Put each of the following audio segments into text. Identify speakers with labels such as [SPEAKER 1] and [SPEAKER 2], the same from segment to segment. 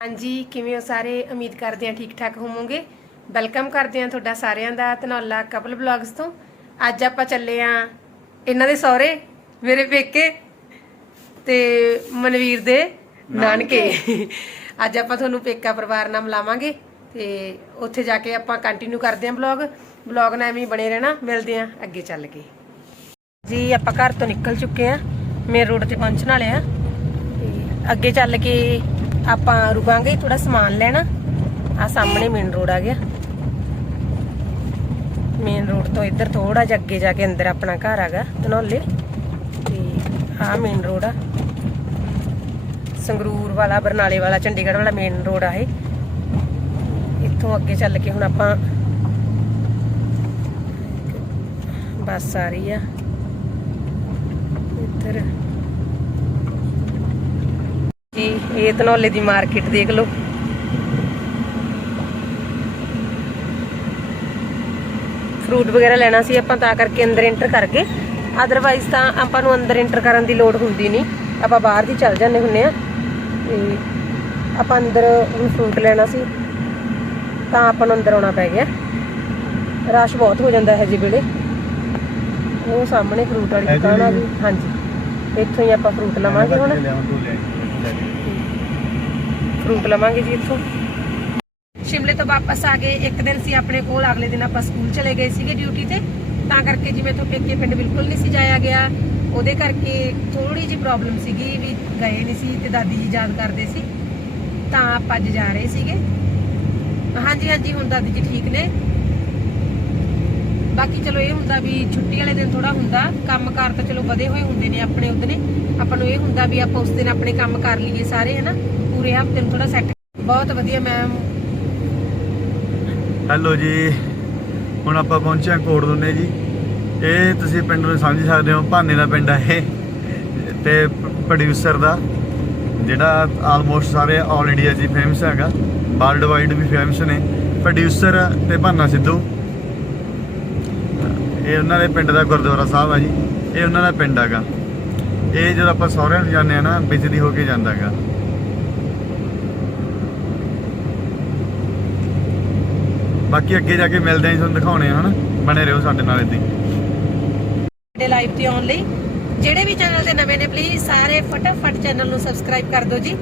[SPEAKER 1] ਹਾਂਜੀ ਕਿਵੇਂ ਹੋ ਸਾਰੇ? ਉਮੀਦ ਕਰਦੇ ਹਾਂ ਠੀਕ ਠਾਕ ਹੋਵੋਗੇ। ਵੈਲਕਮ ਕਰਦੇ ਹਾਂ ਤੁਹਾਡਾ ਸਾਰਿਆਂ ਦਾ ਧਨੌਲਾ ਕਪਲ ਬਲੌਗਸ ਤੋਂ। ਅੱਜ ਆਪਾਂ ਚੱਲੇ ਆਂ ਇਹਨਾਂ ਦੇ ਸਹੁਰੇ ਮੇਰੇ ਪੇਕੇ ਤੇ ਮਨਵੀਰ ਦੇ ਨਾਨਕੇ। ਅੱਜ ਆਪਾਂ ਤੁਹਾਨੂੰ ਪੇਕਾ ਪਰਿਵਾਰ ਨਾਲ ਮਿਲਾਵਾਂਗੇ ਤੇ ਉੱਥੇ ਜਾ ਕੇ ਆਪਾਂ ਕੰਟੀਨਿਊ ਕਰਦੇ ਆਂ ਬਲੌਗ ਬਲੌਗ ਨਾਲ ਐਵੇਂ ਹੀ ਬਣੇ ਰਹਿਣਾ। ਮਿਲਦੇ ਆਂ ਅੱਗੇ ਚੱਲ ਕੇ। ਜੀ ਆਪਾਂ ਘਰ ਤੋਂ ਨਿਕਲ ਚੁੱਕੇ ਆਂ ਮੇਨ ਰੋਡ ਤੇ ਪਹੁੰਚਣ ਵਾਲੇ ਆਂ ਤੇ ਅੱਗੇ ਚੱਲ ਕੇ ਆਪਾਂ ਰੁਕਾਂਗੇ ਥੋੜਾ ਸਮਾਨ ਲੈਣਾ। ਆ ਸਾਹਮਣੇ ਮੇਨ ਰੋਡ ਆ ਗਿਆ। ਮੇਨ ਰੋਡ ਤੋਂ ਇੱਧਰ ਥੋੜਾ ਜਿਹਾ ਅੱਗੇ ਜਾ ਕੇ ਅੰਦਰ ਆਪਣਾ ਘਰ ਆਗਾ ਧਨੌਲੇ। ਤੇ ਆ ਮੇਨ ਰੋਡ ਆ। ਸੰਗਰੂਰ ਵਾਲਾ, ਬਰਨਾਲੇ ਵਾਲਾ, ਚੰਡੀਗੜ੍ਹ ਵਾਲਾ ਮੇਨ ਰੋਡ ਆ ਇਹ। ਇੱਥੋਂ ਅੱਗੇ ਚੱਲ ਕੇ ਹੁਣ ਆਪਾਂ ਬੱਸ ਆ ਰਹੀ ਆ। ਇੱਧਰ ਜੀ ਇਹ ਧਨੌਲੇ ਦੀ ਮਾਰਕੀਟ ਦੇਖ ਲਓ। ਫਰੂਟ ਵਗੈਰਾ ਲੈਣਾ ਸੀ ਆਪਾਂ ਤਾਂ ਕਰਕੇ ਅੰਦਰ ਐਂਟਰ ਕਰ ਗਏ। ਅਦਰਵਾਈਜ਼ ਤਾਂ ਆਪਾਂ ਨੂੰ ਅੰਦਰ ਐਂਟਰ ਕਰਨ ਦੀ ਲੋੜ ਹੁੰਦੀ ਨਹੀਂ। ਆਪਾਂ ਬਾਹਰ ਦੀ ਚੱਲ ਜਾਂਦੇ ਹੁੰਨੇ ਆ ਤੇ ਆਪਾਂ ਅੰਦਰ ਫਰੂਟ ਲੈਣਾ ਸੀ। ਤਾਂ ਆਪਾਂ ਨੂੰ ਅੰਦਰ ਆਉਣਾ ਪੈ ਗਿਆ। ਰਸ਼ ਬਹੁਤ ਹੋ ਜਾਂਦਾ ਹੈ ਜੀ ਵੇਲੇ। ਉਹ ਸਾਹਮਣੇ ਫਰੂਟ ਵਾਲੀ ਦੁਕਾਨ ਆ ਗਈ। ਹਾਂਜੀ। ਇੱਥੋਂ ਹੀ ਆਪਾਂ ਫਰੂਟ ਲਵਾਂਗੇ ਹੁਣ। ਫਰੂਟ ਲਵਾਂਗੇ ਜੀ ਇੱਥੋਂ। ਸ਼ਿਮਲੇ ਤੋਂ ਵਾਪਸ ਆ ਗਏ। ਇੱਕ ਦਿਨ ਸੀ ਆਪਣੇ ਕੋਲ, ਅਗਲੇ ਦਿਨ ਆਪਾਂ ਸਕੂਲ ਚਲੇ ਗਏ ਸੀਗੇ ਡਿਊਟੀ ਤੇ। ਤਾਂ ਕਰਕੇ ਜਿਵੇਂ ਤੋਂ ਪੇਕੇ ਪਿੰਡ ਬਿਲਕੁਲ ਨਹੀਂ ਸੀ ਜਾਇਆ ਗਿਆ। ਉਹਦੇ ਕਰਕੇ ਥੋੜੀ ਜਿਹੀ ਪ੍ਰੋਬਲਮ ਸੀਗੀ ਵੀ ਗਏ ਨਹੀਂ ਸੀ ਤੇ ਦਾਦੀ ਜੀ ਯਾਦ ਕਰਦੇ ਸੀ। ਤਾਂ ਆਪਾਂ ਅੱਜ ਜਾ ਰਹੇ ਸੀਗੇ। ਹਾਂਜੀ ਹਾਂਜੀ, ਹੁਣ ਦਾਦੀ ਜੀ ਠੀਕ ਨੇ। ਬਾਕੀ ਚਲੋ ਇਹ ਹੁੰਦਾ ਵੀ ਛੁੱਟੀ ਵਾਲੇ ਦਿਨ ਥੋੜਾ ਹੁੰਦਾ। ਕੰਮਕਾਰ ਤਾਂ ਚਲੋ ਵਧੇ ਹੋਏ ਹੁੰਦੇ ਨੇ ਆਪਣੇ ਉਹਦਨੇ ਆਪਾਂ ਨੂੰ ਇਹ ਹੁੰਦਾ ਵੀ ਆਪਾਂ ਉਸ ਦਿਨ ਆਪਣੇ ਕੰਮ ਕਰ ਲਈਏ ਸਾਰੇ, ਹਨਾ। ਪੂਰੇ ਹਫ਼ਤੇ ਨੂੰ ਥੋੜਾ ਸੈੱਟ ਬਹੁਤ ਵਧੀਆ ਮੈਮ
[SPEAKER 2] ਹੈਲੋ ਜੀ। ਹੁਣ ਆਪਾਂ ਪਹੁੰਚੇ ਹਾਂ ਕੋੜਦੋਨੇ ਜੀ। ਇਹ ਤੁਸੀਂ ਪਿੰਡ ਨੂੰ ਸਮਝ ਸਕਦੇ ਹੋ, ਭਾਨੇ ਦਾ ਪਿੰਡ ਹੈ ਇਹ। ਤੇ ਪ੍ਰੋਡਿਊਸਰ ਦਾ, ਜਿਹੜਾ ਆਲਮੋਸਟ ਸਾਰੇ ਆਲ ਇੰਡੀਆ 'ਚ ਫੇਮਸ ਹੈਗਾ। ਵਰਲਡ ਵਾਈਡ ਵੀ ਫੇਮਸ ਨੇ। ਪ੍ਰੋਡਿਊਸਰ ਤੇ ਭਾਨਾ ਸਿੱਧੂ। ਇਹ ਉਹਨਾਂ ਦੇ ਪਿੰਡ ਦਾ ਗੁਰਦੁਆਰਾ ਸਾਹਿਬ ਆ ਜੀ। ਇਹ ਉਹਨਾਂ ਦਾ ਪਿੰਡ ਹੈਗਾ। ਇਹ ਜਦੋਂ ਆਪਾਂ ਸਹੁਰਿਆਂ ਨੂੰ ਜਾਂਦੇ ਆ ਨਾ ਵਿੱਚ ਹੋ ਕੇ ਜਾਂਦਾ ਬਾਕੀ ਅੱਗੇ ਜਾ ਕੇ ਮਿਲਦੇ ਆਂ ਤੁਹਾਨੂੰ ਦਿਖਾਉਣੇ ਆ, ਹਨਾ? ਬਣੇ ਰਹੋ ਸਾਡੇ ਨਾਲ ਇੱਦਾਂ ਹੀ।
[SPEAKER 1] ਲਾਈਵ ਤੇ ਆਉਣ ਲਈ। ਜਿਹੜੇ ਵੀ ਚੈਨਲ ਤੇ ਨਵੇਂ ਨੇ ਪਲੀਜ਼ ਸਾਰੇ ਫਟਾਫਟ ਚੈਨਲ ਨੂੰ ਸਬਸਕ੍ਰਾਈਬ ਕਰ ਦਿਓ ਜੀ।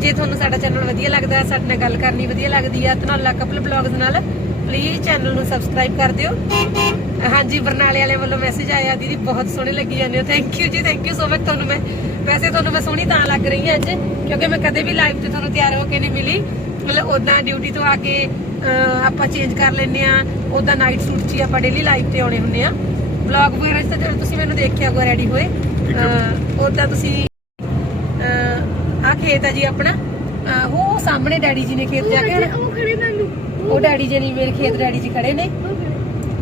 [SPEAKER 1] ਜੇ ਤੁਹਾਨੂੰ ਸਾਡਾ ਚੈਨਲ ਵਧੀਆ ਲੱਗਦਾ, ਸਾਡੇ ਨਾਲ ਗੱਲ ਕਰਨੀ ਵਧੀਆ ਲੱਗਦੀ ਹੈ ਧਨੌਲਾ ਕਪਲ ਬਲੌਗਸ ਨਾਲ ਪਲੀਜ਼ ਚੈਨਲ ਨੂੰ ਸਬਸਕ੍ਰਾਈਬ ਕਰ ਦਿਓ। ਹਾਂਜੀ, ਬਰਨਾਲੇ ਵਾਲੇ ਵੱਲੋਂ ਮੈਸੇਜ ਆਇਆ, ਦੀਦੀ ਬਹੁਤ ਸੋਹਣੇ ਲੱਗੀ ਜਾਂਦੇ ਹੋ। ਥੈਂਕ ਯੂ ਜੀ ਥੈਂਕ ਯੂ ਸੋ ਮਚ ਤੁਹਾਨੂੰ ਮੈਂ। ਵੈਸੇ ਤੁਹਾਨੂੰ ਮੈਂ ਸੋਹਣੀ ਤਾਂ ਲੱਗ ਰਹੀ ਹਾਂ ਅੱਜ, ਕਿਉਂਕਿ ਮੈਂ ਕਦੇ ਵੀ ਲਾਈਵ ਤੇ ਤੁਹਾਨੂੰ ਤਿਆਰ ਹੋ ਕੇ ਨਹੀਂ ਮਿਲੀ। ਮਤਲਬ ਉਦਾਂ ਡਿਊਟੀ ਤੋਂ ਆ ਕੇ ਆਪਾਂ ਚੇਂਜ ਕਰ ਲੈਂਦੇ ਆ ਉਦਾਂ ਨਾਈਟ ਸੂਟ 'ਚ ਹੀ ਆਪਾਂ ਡੇਲੀ ਲਾਈਵ ਤੇ ਆਉਣੇ ਹੁੰਦੇ ਆ ਵਲੌਗ ਵਗੈਰਾ 'ਚ ਤਾਂ ਜਦੋਂ ਤੁਸੀਂ ਮੈਨੂੰ ਦੇਖਿਆ ਹੋਊਗਾ ਰੈਡੀ ਹੋਏ ਉਦਾਂ ਤੁਸੀਂ ਆ ਖੇਤ ਆ ਜੀ ਆਪਣਾ। ਉਹ ਸਾਹਮਣੇ ਡੈਡੀ ਜੀ ਨੇ ਖੇਤ ਜਾ ਕੇ
[SPEAKER 3] ਉਹ ਖੜੇ ਨਾਨੂ
[SPEAKER 1] ਉਹ ਡੈਡੀ ਜੀ ਨਹੀਂ ਮੇਰੇ ਖੇਤ ਡੈਡੀ ਜੀ ਖੜੇ ਨੇ।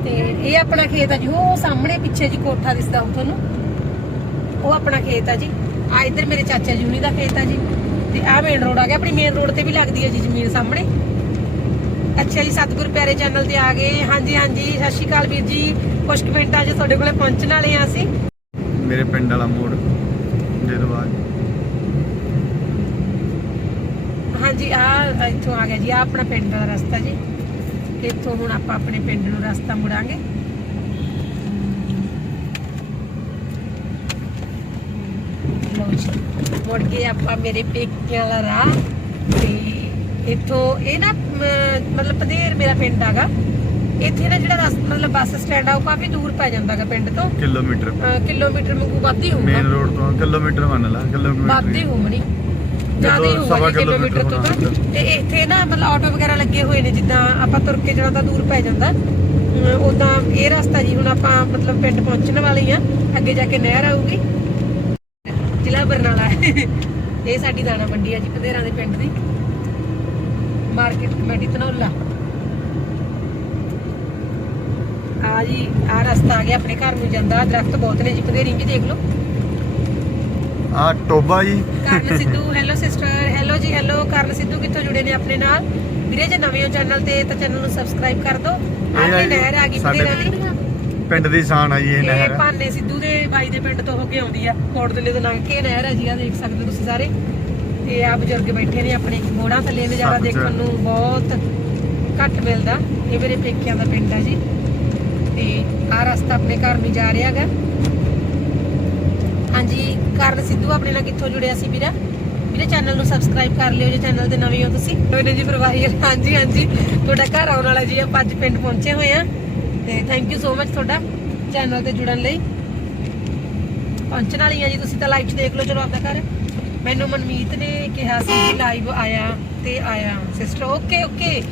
[SPEAKER 1] ਤੇ ਇਹ ਆਪਣਾ ਖੇਤ ਆ ਜੀ। ਉਹ ਸਾਹਮਣੇ ਪਿੱਛੇ ਜੀ ਕੋਠਾ ਦਿਸਦਾ ਉਹ ਤੁਹਾਨੂੰ। ਉਹ ਆਪਣਾ ਖੇਤ ਆ ਜੀ। ਆ ਇੱਧਰ ਮੇਰੇ ਚਾਚਾ ਜੀ ਹੁਣੀ ਦਾ ਖੇਤ ਆ ਜੀ। ਤੇ ਆ ਮੇਨ ਰੋਡ ਆ ਗਿਆ। ਆਪਣੀ ਮੇਨ ਰੋਡ ਤੇ ਵੀ ਲੱਗਦੀ ਹੈ ਜੀ ਜ਼ਮੀਨ ਸਾਹਮਣੇ। ਅੱਛਾ ਜੀ ਸਤਿਗੁਰ ਪਿਆਰੇ ਚੈਨਲ ਤੇ ਆ ਗਏ। ਹਾਂਜੀ ਹਾਂਜੀ ਸਤਿ ਸ਼੍ਰੀ ਅਕਾਲ ਵੀਰ ਜੀ। ਕੁਝ ਕਮੈਂਟਾਂ 'ਚ ਤੁਹਾਡੇ ਕੋਲੇ ਪਹੁੰਚਣ ਵਾਲੇ ਆ ਅਸੀਂ।
[SPEAKER 2] ਮੇਰੇ ਪਿੰਡ ਵਾਲਾ ਮੋੜ ਦੇ ਬਾਅਦ
[SPEAKER 1] ਹਾਂਜੀ ਆ ਇੱਥੋਂ ਆ ਗਿਆ ਜੀ ਆ ਆਪਣਾ ਪਿੰਡ ਦਾ ਰਸਤਾ ਜੀ। ਇੱਥੋਂ ਹੁਣ ਆਪਾਂ ਆਪਣੇ ਪਿੰਡ ਨੂੰ ਰਸਤਾ ਮੁੜਾਂਗੇ। ਜੀ ਮੁੜ ਗਏ ਆਪਾਂ ਮੇਰੇ ਪੇਕਿਆਂ ਵਾਲਾ ਰਾਹ ਤੇ ਇੱਥੋਂ ਇਹ ਨਾ ਮਤਲਬ ਪਧੇਰ ਮੇਰਾ ਪਿੰਡ ਆਗਾ ਇੱਥੇ ਨਾ ਜਿਹੜਾ ਰਸ- ਮਤਲਬ ਬੱਸ ਸਟੈਂਡ ਆ ਉਹ ਕਾਫੀ ਦੂਰ ਪੈ ਜਾਂਦਾਗਾ ਪਿੰਡ ਤੋਂ।
[SPEAKER 2] ਕਿਲੋਮੀਟਰ।
[SPEAKER 1] ਕਿਲੋਮੀਟਰ ਵਾਂਗੂ ਵੱਧ ਹੀ ਹੋਊਗਾ
[SPEAKER 2] ਮੇਨ ਰੋਡ ਤੋਂ ਕਿਲੋਮੀਟਰ ਮੰਨ ਲਾ
[SPEAKER 1] ਵੱਧ ਹੀ।
[SPEAKER 2] ਕਿਲੋਮੀਟਰ
[SPEAKER 1] ਹੋਣੀ ਜ਼ਿਆਦਾ ਹੀ
[SPEAKER 2] ਸਵਾ
[SPEAKER 1] ਹੋਊਗਾ ਜੀ
[SPEAKER 2] ਕਿਲੋਮੀਟਰ
[SPEAKER 1] ਕਿਲੋਮੀਟਰ ਤੋਂ ਤਾਂ।
[SPEAKER 2] ਹੋਣਾ।
[SPEAKER 1] ਤੇ ਇੱਥੇ ਨਾ ਮਤਲਬ ਆਟੋ ਵਗੈਰਾ ਲੱਗੇ ਹੋਏ ਨੇ ਜਿੱਦਾਂ ਆਪਾਂ ਤੁਰ ਕੇ ਜਾਣਾ ਤਾਂ ਦੂਰ ਪੈ ਜਾਂਦਾ। ਉਦਾਂ ਇਹ ਰਸਤਾ ਜੀ ਹੁਣ ਆਪਾਂ ਮਤਲਬ ਪਿੰਡ ਪਹੁੰਚਣ ਵਾਲੇ ਹੀ ਆ। ਅੱਗੇ ਜਾ ਕੇ ਨਹਿਰ ਆਊਗੀ। ਜ਼ਿਲ੍ਹਾ ਬਰਨਾਲਾ। ਇਹ ਸਾਡੀ ਦਾਣਾ ਮੰਡੀ ਆ ਜੀ ਪਧੇਰਾਂ ਦੇ ਪਿੰਡ ਦੀ। Market committee Dhanaula. ਆ ਜੀ ਆ ਰਸਤਾ ਆ ਗਿਆ ਆਪਣੇ ਘਰ ਨੂੰ ਜਾਂਦਾ ਦਰਖਤ ਬਹੁਤ ਨੇ ਜੀ ਪਧੇਰੀ ਵੀ ਦੇਖ ਲਓ।
[SPEAKER 2] ਆ ਟੋਬਾ ਜੀ।
[SPEAKER 1] Karan Sidhu hello sister hello ਜੀ ਹੈਲੋ ਕਰਨ ਸਿੱਧੂ ਕਿੱਥੋਂ ਜੁੜੇ ਨੇ ਆਪਣੇ ਨਾਲ? ਵੀਰੇ ਜੇ ਨਵੇਂ ਹੋ ਚੈਨਲ ਤੇ ਤਾਂ ਚੈਨਲ ਨੂੰ ਸਬਸਕ੍ਰਾਈਬ ਕਰ ਦਿਓ। ਆਪਣੇ ਨਹਿਰ ਆ ਗਈ
[SPEAKER 2] ਸਾਡੇ
[SPEAKER 1] ਪਧੇਰਾਂ ਦੀ
[SPEAKER 2] ਪਿੰਡ ਦੀ ਸ਼ਾਨ ਆ ਜੀ ਇਹ
[SPEAKER 1] ਇਹ
[SPEAKER 2] ਨਹਿਰ
[SPEAKER 1] ਭਾਨੇ ਸਿੱਧੂ ਦੇ ਬਾਈ ਦੇ ਪਿੰਡ ਤੋਂ ਹੋ ਕੇ ਆਉਂਦੀ ਆ। ਕੋਟਦਲੇ ਤੋਂ ਲੰਘ ਕੇ ਨਹਿਰ ਆ ਜੀ ਆ ਦੇਖ ਸਕਦੇ ਹੋ ਤੁਸੀਂ ਸਾਰੇ। ਤੇ ਆ ਬਜ਼ੁਰਗ ਬੈਠੇ ਨੇ ਆਪਣੇ ਮੋੜਾਂ ਥੱਲੇ ਨਜ਼ਾਰਾ। ਦੇਖਣ ਨੂੰ ਬਹੁਤ ਘੱਟ ਮਿਲਦਾ। ਇਹ ਮੇਰੇ ਪੇਕਿਆਂ ਦਾ ਪਿੰਡ ਆ ਜੀ। ਤੇ ਆ ਰਸਤਾ ਆਪਣੇ ਘਰ ਨੂੰ ਜਾ ਰਿਹਾ ਹੈਗਾ। ਹਾਂਜੀ ਕਰਨ ਸਿੱਧੂ ਆਪਣੇ ਨਾਲ ਕਿੱਥੋਂ ਜੁੜਿਆ ਸੀ ਵੀਰਾ? ਵੀਰੇ ਚੈਨਲ ਨੂੰ ਸਬਸਕ੍ਰਾਈਬ ਕਰ ਲਿਓ ਜੇ ਚੈਨਲ ਤੇ ਨਵੇਂ ਹੋ ਤੁਸੀਂ। ਉਹਨੇ ਜੀ ਪ੍ਰਵਾਹੀ ਹਾਂਜੀ ਹਾਂਜੀ। ਤੁਹਾਡਾ ਘਰ ਆਉਣ ਵਾਲਾ ਜੀ ਆਪਾਂ ਅੱਜ ਪਿੰਡ ਪਹੁੰਚੇ ਹੋਏ ਆ ਤੇ ਥੈਂਕ ਯੂ ਸੋ ਮਚ ਤੁਹਾਡਾ ਚੈਨਲ ਤੇ ਜੁੜਨ ਲਈ। ਪਹੁੰਚਣ ਵਾਲੀ ਆ ਜੀ ਤੁਸੀਂ ਤਾਂ ਲਾਈਵ 'ਚ ਦੇਖ ਲਓ ਚਲੋ ਆਪਦਾ ਘਰ। ਮੈਨੂੰ ਮਨਮੀਤ ਨੇ ਕਿਹਾ ਸੀ ਕਿ ਲਾਈਵ ਆਇਆ ਤੇ ਆਇਆ ਸਿਸਟਰ ਓਕੇ ਓਕੇ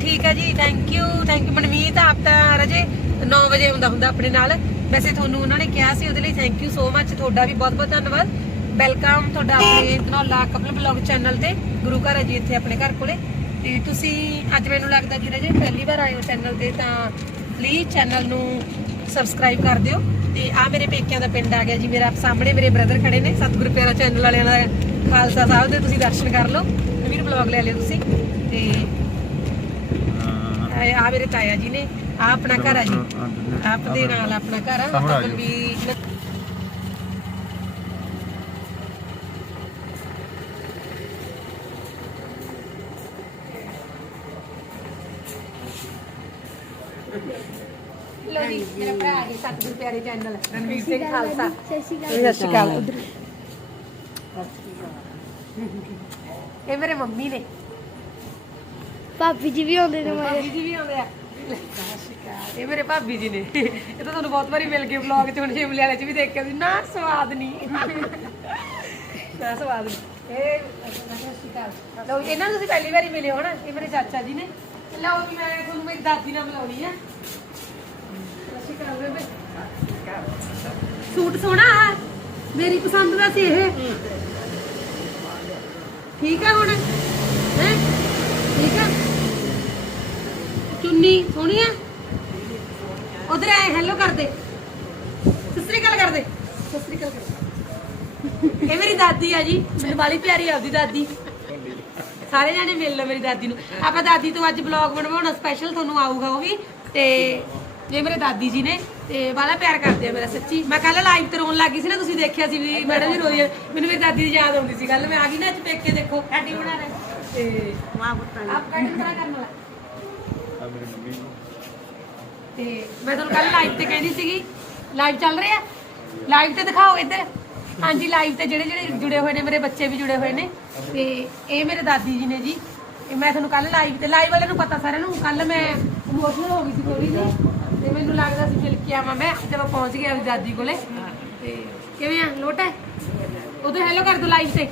[SPEAKER 1] ਠੀਕ ਹੈ ਜੀ thank you thank you Manmeet, ਆਪ ਤਾਂ ਰਜੇ 9 ਵਜੇ ਹੁੰਦਾ ਹੁੰਦਾ ਆਪਣੇ ਨਾਲ। ਵੈਸੇ ਤੁਹਾਨੂੰ ਉਹਨਾਂ ਨੇ ਕਿਹਾ ਸੀ ਉਹਦੇ ਲਈ ਥੈਂਕ ਯੂ ਸੋ ਮੱਚ ਤੁਹਾਡਾ ਵੀ ਬਹੁਤ ਬਹੁਤ ਧੰਨਵਾਦ। ਵੈਲਕਮ ਤੁਹਾਡਾ ਆਪਣੇ ਧਨੌਲਾ ਕਪਲ ਬਲੌਗ ਚੈਨਲ ਤੇ, ਗੁਰੂ ਘਰ ਹੈ ਜੀ ਇੱਥੇ ਆਪਣੇ ਘਰ ਕੋਲੇ। ਤੇ ਤੁਸੀਂ ਅੱਜ ਮੈਨੂੰ ਲੱਗਦਾ ਜੀ ਰਜੇ ਪਹਿਲੀ ਵਾਰ ਆਏ ਹੋ ਚੈਨਲ ਤੇ, ਤਾਂ ਪਲੀਜ਼ ਚੈਨਲ ਨੂੰ ਸਬਸਕ੍ਰਾਈਬ ਕਰ ਦਿਓ। ਤੇ ਆ ਮੇਰੇ ਪੇਕਿਆਂ ਦਾ ਪਿੰਡ ਆ ਗਿਆ ਜੀ। ਮੇਰਾ ਸਾਹਮਣੇ ਮੇਰੇ ਬ੍ਰਦਰ ਖੜੇ ਨੇ। ਸਤਿਗੁਰੂ ਪਿਆਰਾ ਚੈਨਲ ਵਾਲਿਆਂ ਦਾ ਖਾਲਸਾ ਸਾਹਿਬ ਦੇ ਤੁਸੀਂ ਦਰਸ਼ਨ ਕਰ ਲਓ। ਵੀਰ ਬਲੌਗ ਲੈ ਲਿਓ ਤੁਸੀਂ। ਤੇ ਆ ਮੇਰੇ ਤਾਇਆ ਜੀ ਨੇ। ਆ ਆਪਣਾ ਘਰ ਆ ਜੀ। ਆਪ ਦੇ ਨਾਲ ਆਪਣਾ ਘਰ ਆ।
[SPEAKER 2] ਜਾਓ।
[SPEAKER 1] ਵੀ ਲੋ ਜੀ ਮੇਰਾ ਭਰਾ ਆ ਗਿਆ ਸਤਿਗੁਰੂ ਪਿਆਰੇ ਚੈਨਲ। ਰਣਵੀਰ ਸਿੰਘ ਖਾਲਸਾ।
[SPEAKER 3] ਸਤਿ ਸ਼੍ਰੀ ਅਕਾਲ
[SPEAKER 1] ਉਧਰ ਇਹ ਮੇਰੇ ਮੰਮੀ ਨੇ।
[SPEAKER 3] ਭਾਬੀ ਜੀ ਵੀ ਆਉਂਦੇ ਨੇ
[SPEAKER 1] ਭਾਬੀ ਜੀ ਵੀ ਆਉਂਦੇ ਆ। ਇਹ ਮੇਰੇ ਭਾਬੀ ਜੀ ਨੇ। ਇਹ ਤਾਂ ਤੁਹਾਨੂੰ ਬਹੁਤ ਵਾਰੀ ਮਿਲ ਗਏ ਵਲੌਗ ਚ ਹੁਣ ਸ਼ਿਮਲੇ ਵਾਲੇ ਚ ਵੀ ਦੇਖਿਆ ਸੀ ਨਾ ਸਵਾਦ ਨਹੀਂ ਨਾ ਸਵਾਦ ਨਹੀਂ ਇਹ ਲਓ ਇਹਨਾਂ ਨੂੰ ਤੁਸੀਂ ਪਹਿਲੀ ਵਾਰੀ ਮਿਲੇ ਹੋ ਨਾ ਇਹ ਮੇਰੇ ਚਾਚਾ ਜੀ ਨੇ। ਲਓ ਵੀ ਮੈਂ ਤੁਹਾਨੂੰ ਮੇਰੀ ਦਾਦੀ ਨਾਲ ਮਿਲਾਉਣੀ ਆ। ਅਕਾਲ ਬੇਬੇ ਸੂਟ ਸੋਹਣਾ ਆ। ਮੇਰੀ ਪਸੰਦ ਦਾ ਸੀ ਇਹ। ਠੀਕ ਆ ਹੁਣ? ਹੈ? ਠੀਕ ਆ? ਚੁੰਨੀ ਸੋਹਣੀ ਆ? ਉਧਰ ਆਏ ਹੈਲੋ ਕਰ ਦੇ। ਸਤਿ ਸ੍ਰੀ ਅਕਾਲ ਕਰ ਦੇ। ਇਹ ਮੇਰੀ ਦਾਦੀ ਆ ਜੀ। ਮੈਨੂੰ ਬਾਲੀ ਪਿਆਰੀ ਆਪਦੀ ਦਾਦੀ। ਸਾਰੇ ਜਾਣੇ ਮਿਲ ਲਓ ਮੇਰੀ ਦਾਦੀ ਨੂੰ। ਆਪਾਂ ਦਾਦੀ ਤੋਂ ਅੱਜ ਬਲੌਗ ਬਣਵਾਉਣਾ ਸਪੈਸ਼ਲ ਤੁਹਾਨੂੰ ਆਊਗਾ ਉਹ ਵੀ। ਤੇ ਇਹ ਮੇਰੇ ਦਾਦੀ ਜੀ ਨੇ ਤੇ ਬਾਲਾ ਪਿਆਰ ਕਰਦੇ ਆ ਮੇਰਾ ਸੱਚੀ। ਮੈਂ ਕੱਲ ਲਾਈਵ ਤੇ ਰੋਣ ਲੱਗੀ ਸੀ ਨਾ ਤੁਸੀਂ ਦੇਖਿਆ ਸੀ ਵੀ ਮੈਡਮ ਜੀ ਰੋਈ ਆ। ਮੈਨੂੰ ਮੇਰੀ ਦਾਦੀ ਦੀ ਯਾਦ ਆਉਂਦੀ ਸੀ ਕੱਲ ਮੈਂ ਆ ਗਈ ਨਾ ਅੱਜ ਪੇਕੇ ਦੇਖੋ। ਸਾਡੀ ਬਣਾ ਰਹੇ ਤੇ ਮਾਂ ਪੁੱਤਾਂ ਆਪ ਕਾਟਿੰਗ ਕਰਾ ਕਰਨ ਵਾਲਾ? ਤੇ ਮੈਂ ਤੁਹਾਨੂੰ ਕੱਲ ਲਾਈਵ ਤੇ ਕਹਿੰਦੀ ਸੀਗੀ ਲਾਈਵ ਚੱਲ ਰਿਹਾ? ਲਾਈਵ ਤੇ ਦਿਖਾਓ ਇੱਧਰ। ਹਾਂਜੀ ਲਾਈਵ ਤੇ ਜਿਹੜੇ ਜਿਹੜੇ ਜੁੜੇ ਹੋਏ ਨੇ ਮੇਰੇ ਬੱਚੇ ਵੀ ਜੁੜੇ ਹੋਏ ਨੇ। ਤੇ ਇਹ ਮੇਰੇ ਦਾਦੀ ਜੀ ਨੇ ਜੀ। ਇਹ ਮੈਂ ਤੁਹਾਨੂੰ ਕੱਲ ਲਾਈਵ ਤੇ ਲਾਈਵ ਵਾਲਿਆਂ ਨੂੰ ਪਤਾ ਸਾਰਿਆਂ ਨੂੰ ਕੱਲ ਮੈਂ ਇਮੋਸ਼ਨਲ ਹੋ ਗਈ ਸੀ ਥੋੜੀ ਜਿਹੀ। ਮੈਨੂੰ ਲੱਗਦਾ ਸੀ ਮਿਲ ਕੇ ਆਵਾਂ ਮੈਂ ਜਦੋਂ ਪਹੁੰਚ ਗਿਆ ਦਾਦੀ ਕੋਲੇ। ਤੇ ਕਿਵੇਂ ਆ ਲੋਟ ਉਦੋਂ ਹੈਲੋ ਕਰ ਦੋ ਲਾਈਵ ਤੇ।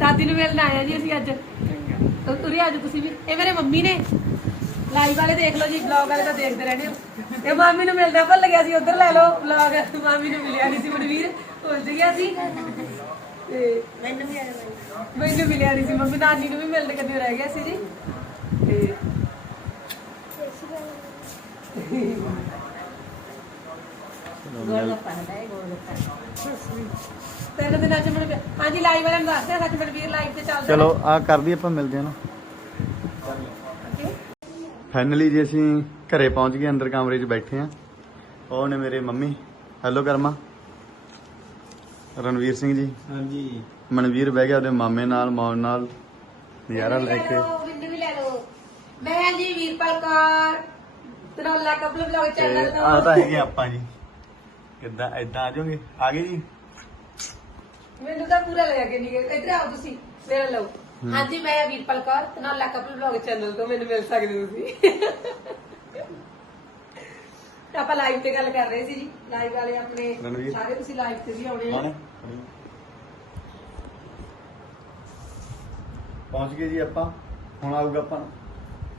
[SPEAKER 1] ਦਾਦੀ ਨੂੰ ਮਿਲਣ ਆਇਆ ਜੀ ਅਸੀਂ ਅੱਜ। ਤੋ ਤੁਰੇ ਅੱਜ ਤੁਸੀਂ ਵੀ। ਇਹ ਮੇਰੇ ਮੰਮੀ ਨੇ। ਲਾਈਵ ਵਾਲੇ ਦੇਖ ਲਓ ਜੀ ਵਲੌਗ ਵਾਲੇ ਤਾਂ ਦੇਖਦੇ ਰਹਿੰਦੇ ਹੋ। ਇਹ ਮਾਮੀ ਨੂੰ ਮਿਲਦਾ ਭੁੱਲ ਗਿਆ ਸੀ ਉਧਰ ਲੈ ਲਓ ਵਲੌਗ ਮਾਮੀ ਨੂੰ ਮਿਲਿਆ ਨਹੀਂ ਸੀ ਮਨਵੀਰ ਭੁੱਲ ਗਿਆ ਸੀ। ਤੇ ਮੈਨੂੰ ਵੀ ਮੈਨੂੰ ਮਿਲਿਆ ਨਹੀਂ ਸੀ ਮੰਮੀ ਨਾਨੀ ਨੂੰ ਵੀ ਮਿਲਣ ਕਦੇ ਰਹਿ ਗਿਆ ਸੀ ਜੀ ਤੇ ਤਿੰਨ ਦਿਨਾਂ ਚ ਮੈਨੂੰ ਹਾਂਜੀ ਲਾਈਵ ਵਾਲਿਆਂ ਨੂੰ ਦੱਸਦੇ ਸੱਚ ਮਨਵੀਰ ਲਾਈਵ ਤੇ ਚੱਲਦਾ।
[SPEAKER 2] ਚਲੋ ਆ ਕਰਦੀ ਆਪਾਂ ਮਿਲਦੇ ਹਾਂ ਨਾ। ਫਾਈਨਲੀ ਜੀ ਅਸੀਂ ਘਰੇ ਪਹੁੰਚ ਗਏ ਅੰਦਰ ਕਮਰੇ 'ਚ ਬੈਠੇ ਆ ਉਹ ਨੇ ਮੇਰੇ ਮੰਮੀ। ਹੈਲੋ ਕਰਮਾ। ਰਣਵੀਰ ਸਿੰਘ ਜੀ।
[SPEAKER 4] ਹਾਂਜੀ।
[SPEAKER 2] ਮਨਵੀਰ ਬਹਿ ਗਿਆ ਉਹਦੇ ਮਾਮੇ ਨਾਲ ਮੌਨ ਨਾਲ। ਨਜ਼ਾਰਾ ਲੈ ਕੇ।
[SPEAKER 1] ਲੈ ਲਓ। ਮੈਂ ਜੀ Veerpal Kaur. Tarola couple vlog channel
[SPEAKER 2] ਤੇ ਆ ਤਾਂ ਹੈਗੇ ਆਪਾਂ ਜੀ। ਕਿੱਦਾਂ ਐਦਾਂ ਆ ਜਾਓਗੇ? ਆ ਗਏ ਜੀ?
[SPEAKER 1] ਮੈਨੂੰ ਤਾਂ ਪੂਰਾ ਲੈ ਕੇ ਨਹੀਂ। ਇੱਧਰ ਆਓ ਤੁਸੀਂ ਲੈ ਲਓ। ਹਾਂਜੀ ਮੈਂ Veerpal Kaur Tarola couple vlog channel ਤੋਂ? ਮੈਨੂੰ ਮਿਲ ਸਕਦੇ ਤੁਸੀਂ। ਤਾਂ ਆਪਾਂ ਲਾਈਵ ਤੇ ਗੱਲ ਕਰ ਰਹੇ ਸੀ ਜੀ। ਲਾਈਵ ਵਾਲੇ ਆਪਣੇ। ਸਾਰੇ ਤੁਸੀਂ ਲਾਈਵ ਤੇ ਵੀ ਆਉਣੇ ਆ?
[SPEAKER 2] ਪਹੁੰਚ ਗਏ ਜੀ ਆਪਾਂ। ਹੁਣ ਆਊਗਾ ਆਪਾਂ।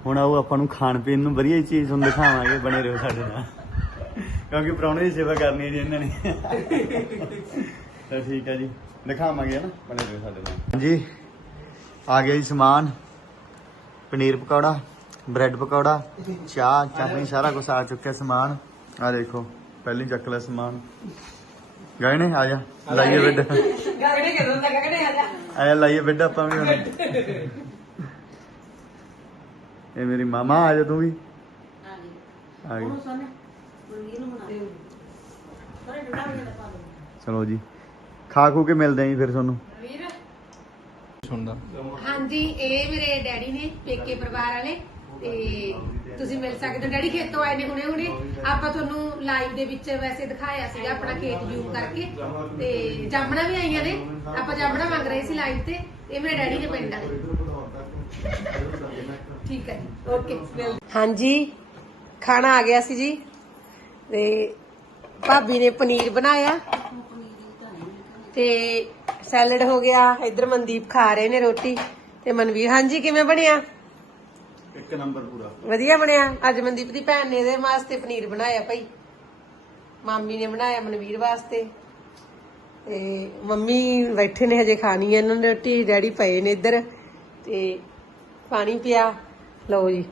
[SPEAKER 2] ਹੁਣ ਆਊ ਆਪਾਂ ਨੂੰ ਖਾਣ ਪੀਣ ਨੂੰ ਵਧੀਆ ਹੀ ਚੀਜ਼ ਤੁਹਾਨੂੰ ਦਿਖਾਵਾਂਗੇ ਬਣੇ ਰਹੋ ਸਾਡੇ ਨਾਲ। ਕਿਉਂਕਿ ਪ੍ਰਾਹੁਣੇ ਦੀ ਸੇਵਾ ਕਰਨੀ ਹੈ ਜੀ ਇਹਨਾਂ ਨੇ। ਤਾਂ ਠੀਕ ਹੈ ਜੀ। ਦਿਖਾਵਾਂਗੇ ਨਾ ਬਣੇ ਰਹੋ ਸਾਡੇ ਨਾਲ। ਹਾਂਜੀ ਆ ਗਿਆ ਜੀ ਸਮਾਨ। ਪਨੀਰ ਪਕੌੜਾ ਬ੍ਰੈਡ ਪਕੌੜਾ ਚਾਹ ਚਟਨੀ ਸਾਰਾ ਕੁਝ ਆ ਚੁੱਕਿਆ ਸਮਾਨ। ਆ ਦੇਖੋ ਪਹਿਲੀ ਚੱਕ ਲਿਆ ਸਮਾਨ। ਗਏ ਨੇ? ਆ ਜਾ ਲਾਈਏ ਬੈੱਡ
[SPEAKER 1] ਗਗੜੇ ਕਦੋਂ ਤੱਕ? ਗਗੜੇ ਆ ਜਾ।
[SPEAKER 2] ਆਇਆ ਲਾਈਏ ਬੈੱਡ ਆਪਾਂ ਵੀ ਹੁਣ। ਇਹ ਮੇਰੀ ਮਾਮਾ ਆ ਜਾ ਤੂੰ ਵੀ। ਆ ਗਈ। ਚਲੋ ਜੀ। ਖਾ ਖੂ ਕੇ ਮਿਲਦੇ ਆਂ ਜੀ ਫਿਰ ਤੁਹਾਨੂੰ।
[SPEAKER 1] ਵੀਰ।
[SPEAKER 4] ਸੁਣਦਾ।
[SPEAKER 1] ਹਾਂਜੀ ਇਹ ਮੇਰੇ ਡੈਡੀ ਨੇ ਪੇਕੇ ਪਰਿਵਾਰ ਵਾਲੇ। ਤੇ ਤੁਸੀਂ ਮਿਲ ਸਕਦੇ ਹੋ। ਡੈਡੀ ਖੇਤੋਂ ਆਏ ਨੇ ਹੁਣੇ ਹੁਣੇ। ਆਪਾਂ ਤੁਹਾਨੂੰ ਲਾਈਵ ਦੇ ਵਿੱਚ ਵੈਸੇ ਦਿਖਾਇਆ ਸੀਗਾ ਆਪਣਾ ਖੇਤ ਜ਼ੂਮ ਕਰਕੇ। ਤੇ ਜਾਮਣਾ ਵੀ ਆਈਆਂ ਨੇ। ਆਪਾਂ ਜਾਮਣਾ ਮੰਗ ਰਹੇ ਸੀ ਲਾਈਵ ਤੇ। ਇਹ ਮੇਰੇ ਡੈਡੀ ਦੇ ਪਿੰਡ ਵਾਲੇ। ਠੀਕ ਹੈ ਓਕੇ ਹਾਂਜੀ ਖਾਣਾ ਆ ਗਿਆ ਸੀ ਜੀ। ਤੇ ਭਾਬੀ ਨੇ ਪਨੀਰ ਬਣਾਇਆ। ਤੇ ਸੈਲਡ ਹੋ ਗਿਆ ਇਧਰ ਮਨਦੀਪ ਖਾ ਰਹੇ ਨੇ ਰੋਟੀ। ਤੇ ਮਨਵੀਰ ਹਾਂਜੀ ਕਿਵੇਂ ਬਣਿਆ?
[SPEAKER 2] ਇੱਕ ਨੰਬਰ ਪੂਰਾ।
[SPEAKER 1] ਵਧੀਆ ਬਣਿਆ। ਅੱਜ ਮਨਦੀਪ ਦੀ ਭੈਣ ਨੇ ਇਹਦੇ ਵਾਸਤੇ ਪਨੀਰ ਬਣਾਇਆ ਭਾਈ। ਮਾਮੀ ਨੇ ਬਣਾਇਆ ਮਨਵੀਰ ਵਾਸਤੇ। ਤੇ ਮੰਮੀ ਬੈਠੇ ਨੇ ਹਜੇ ਖਾਣੀ ਹੈ ਇਹਨਾਂ ਨੇ ਰੋਟੀ ਡੈਡੀ ਪਏ ਨੇ ਇੱਧਰ। ਤੇ ਪਾਣੀ ਪਿਆ। ਲਓ ਜੀ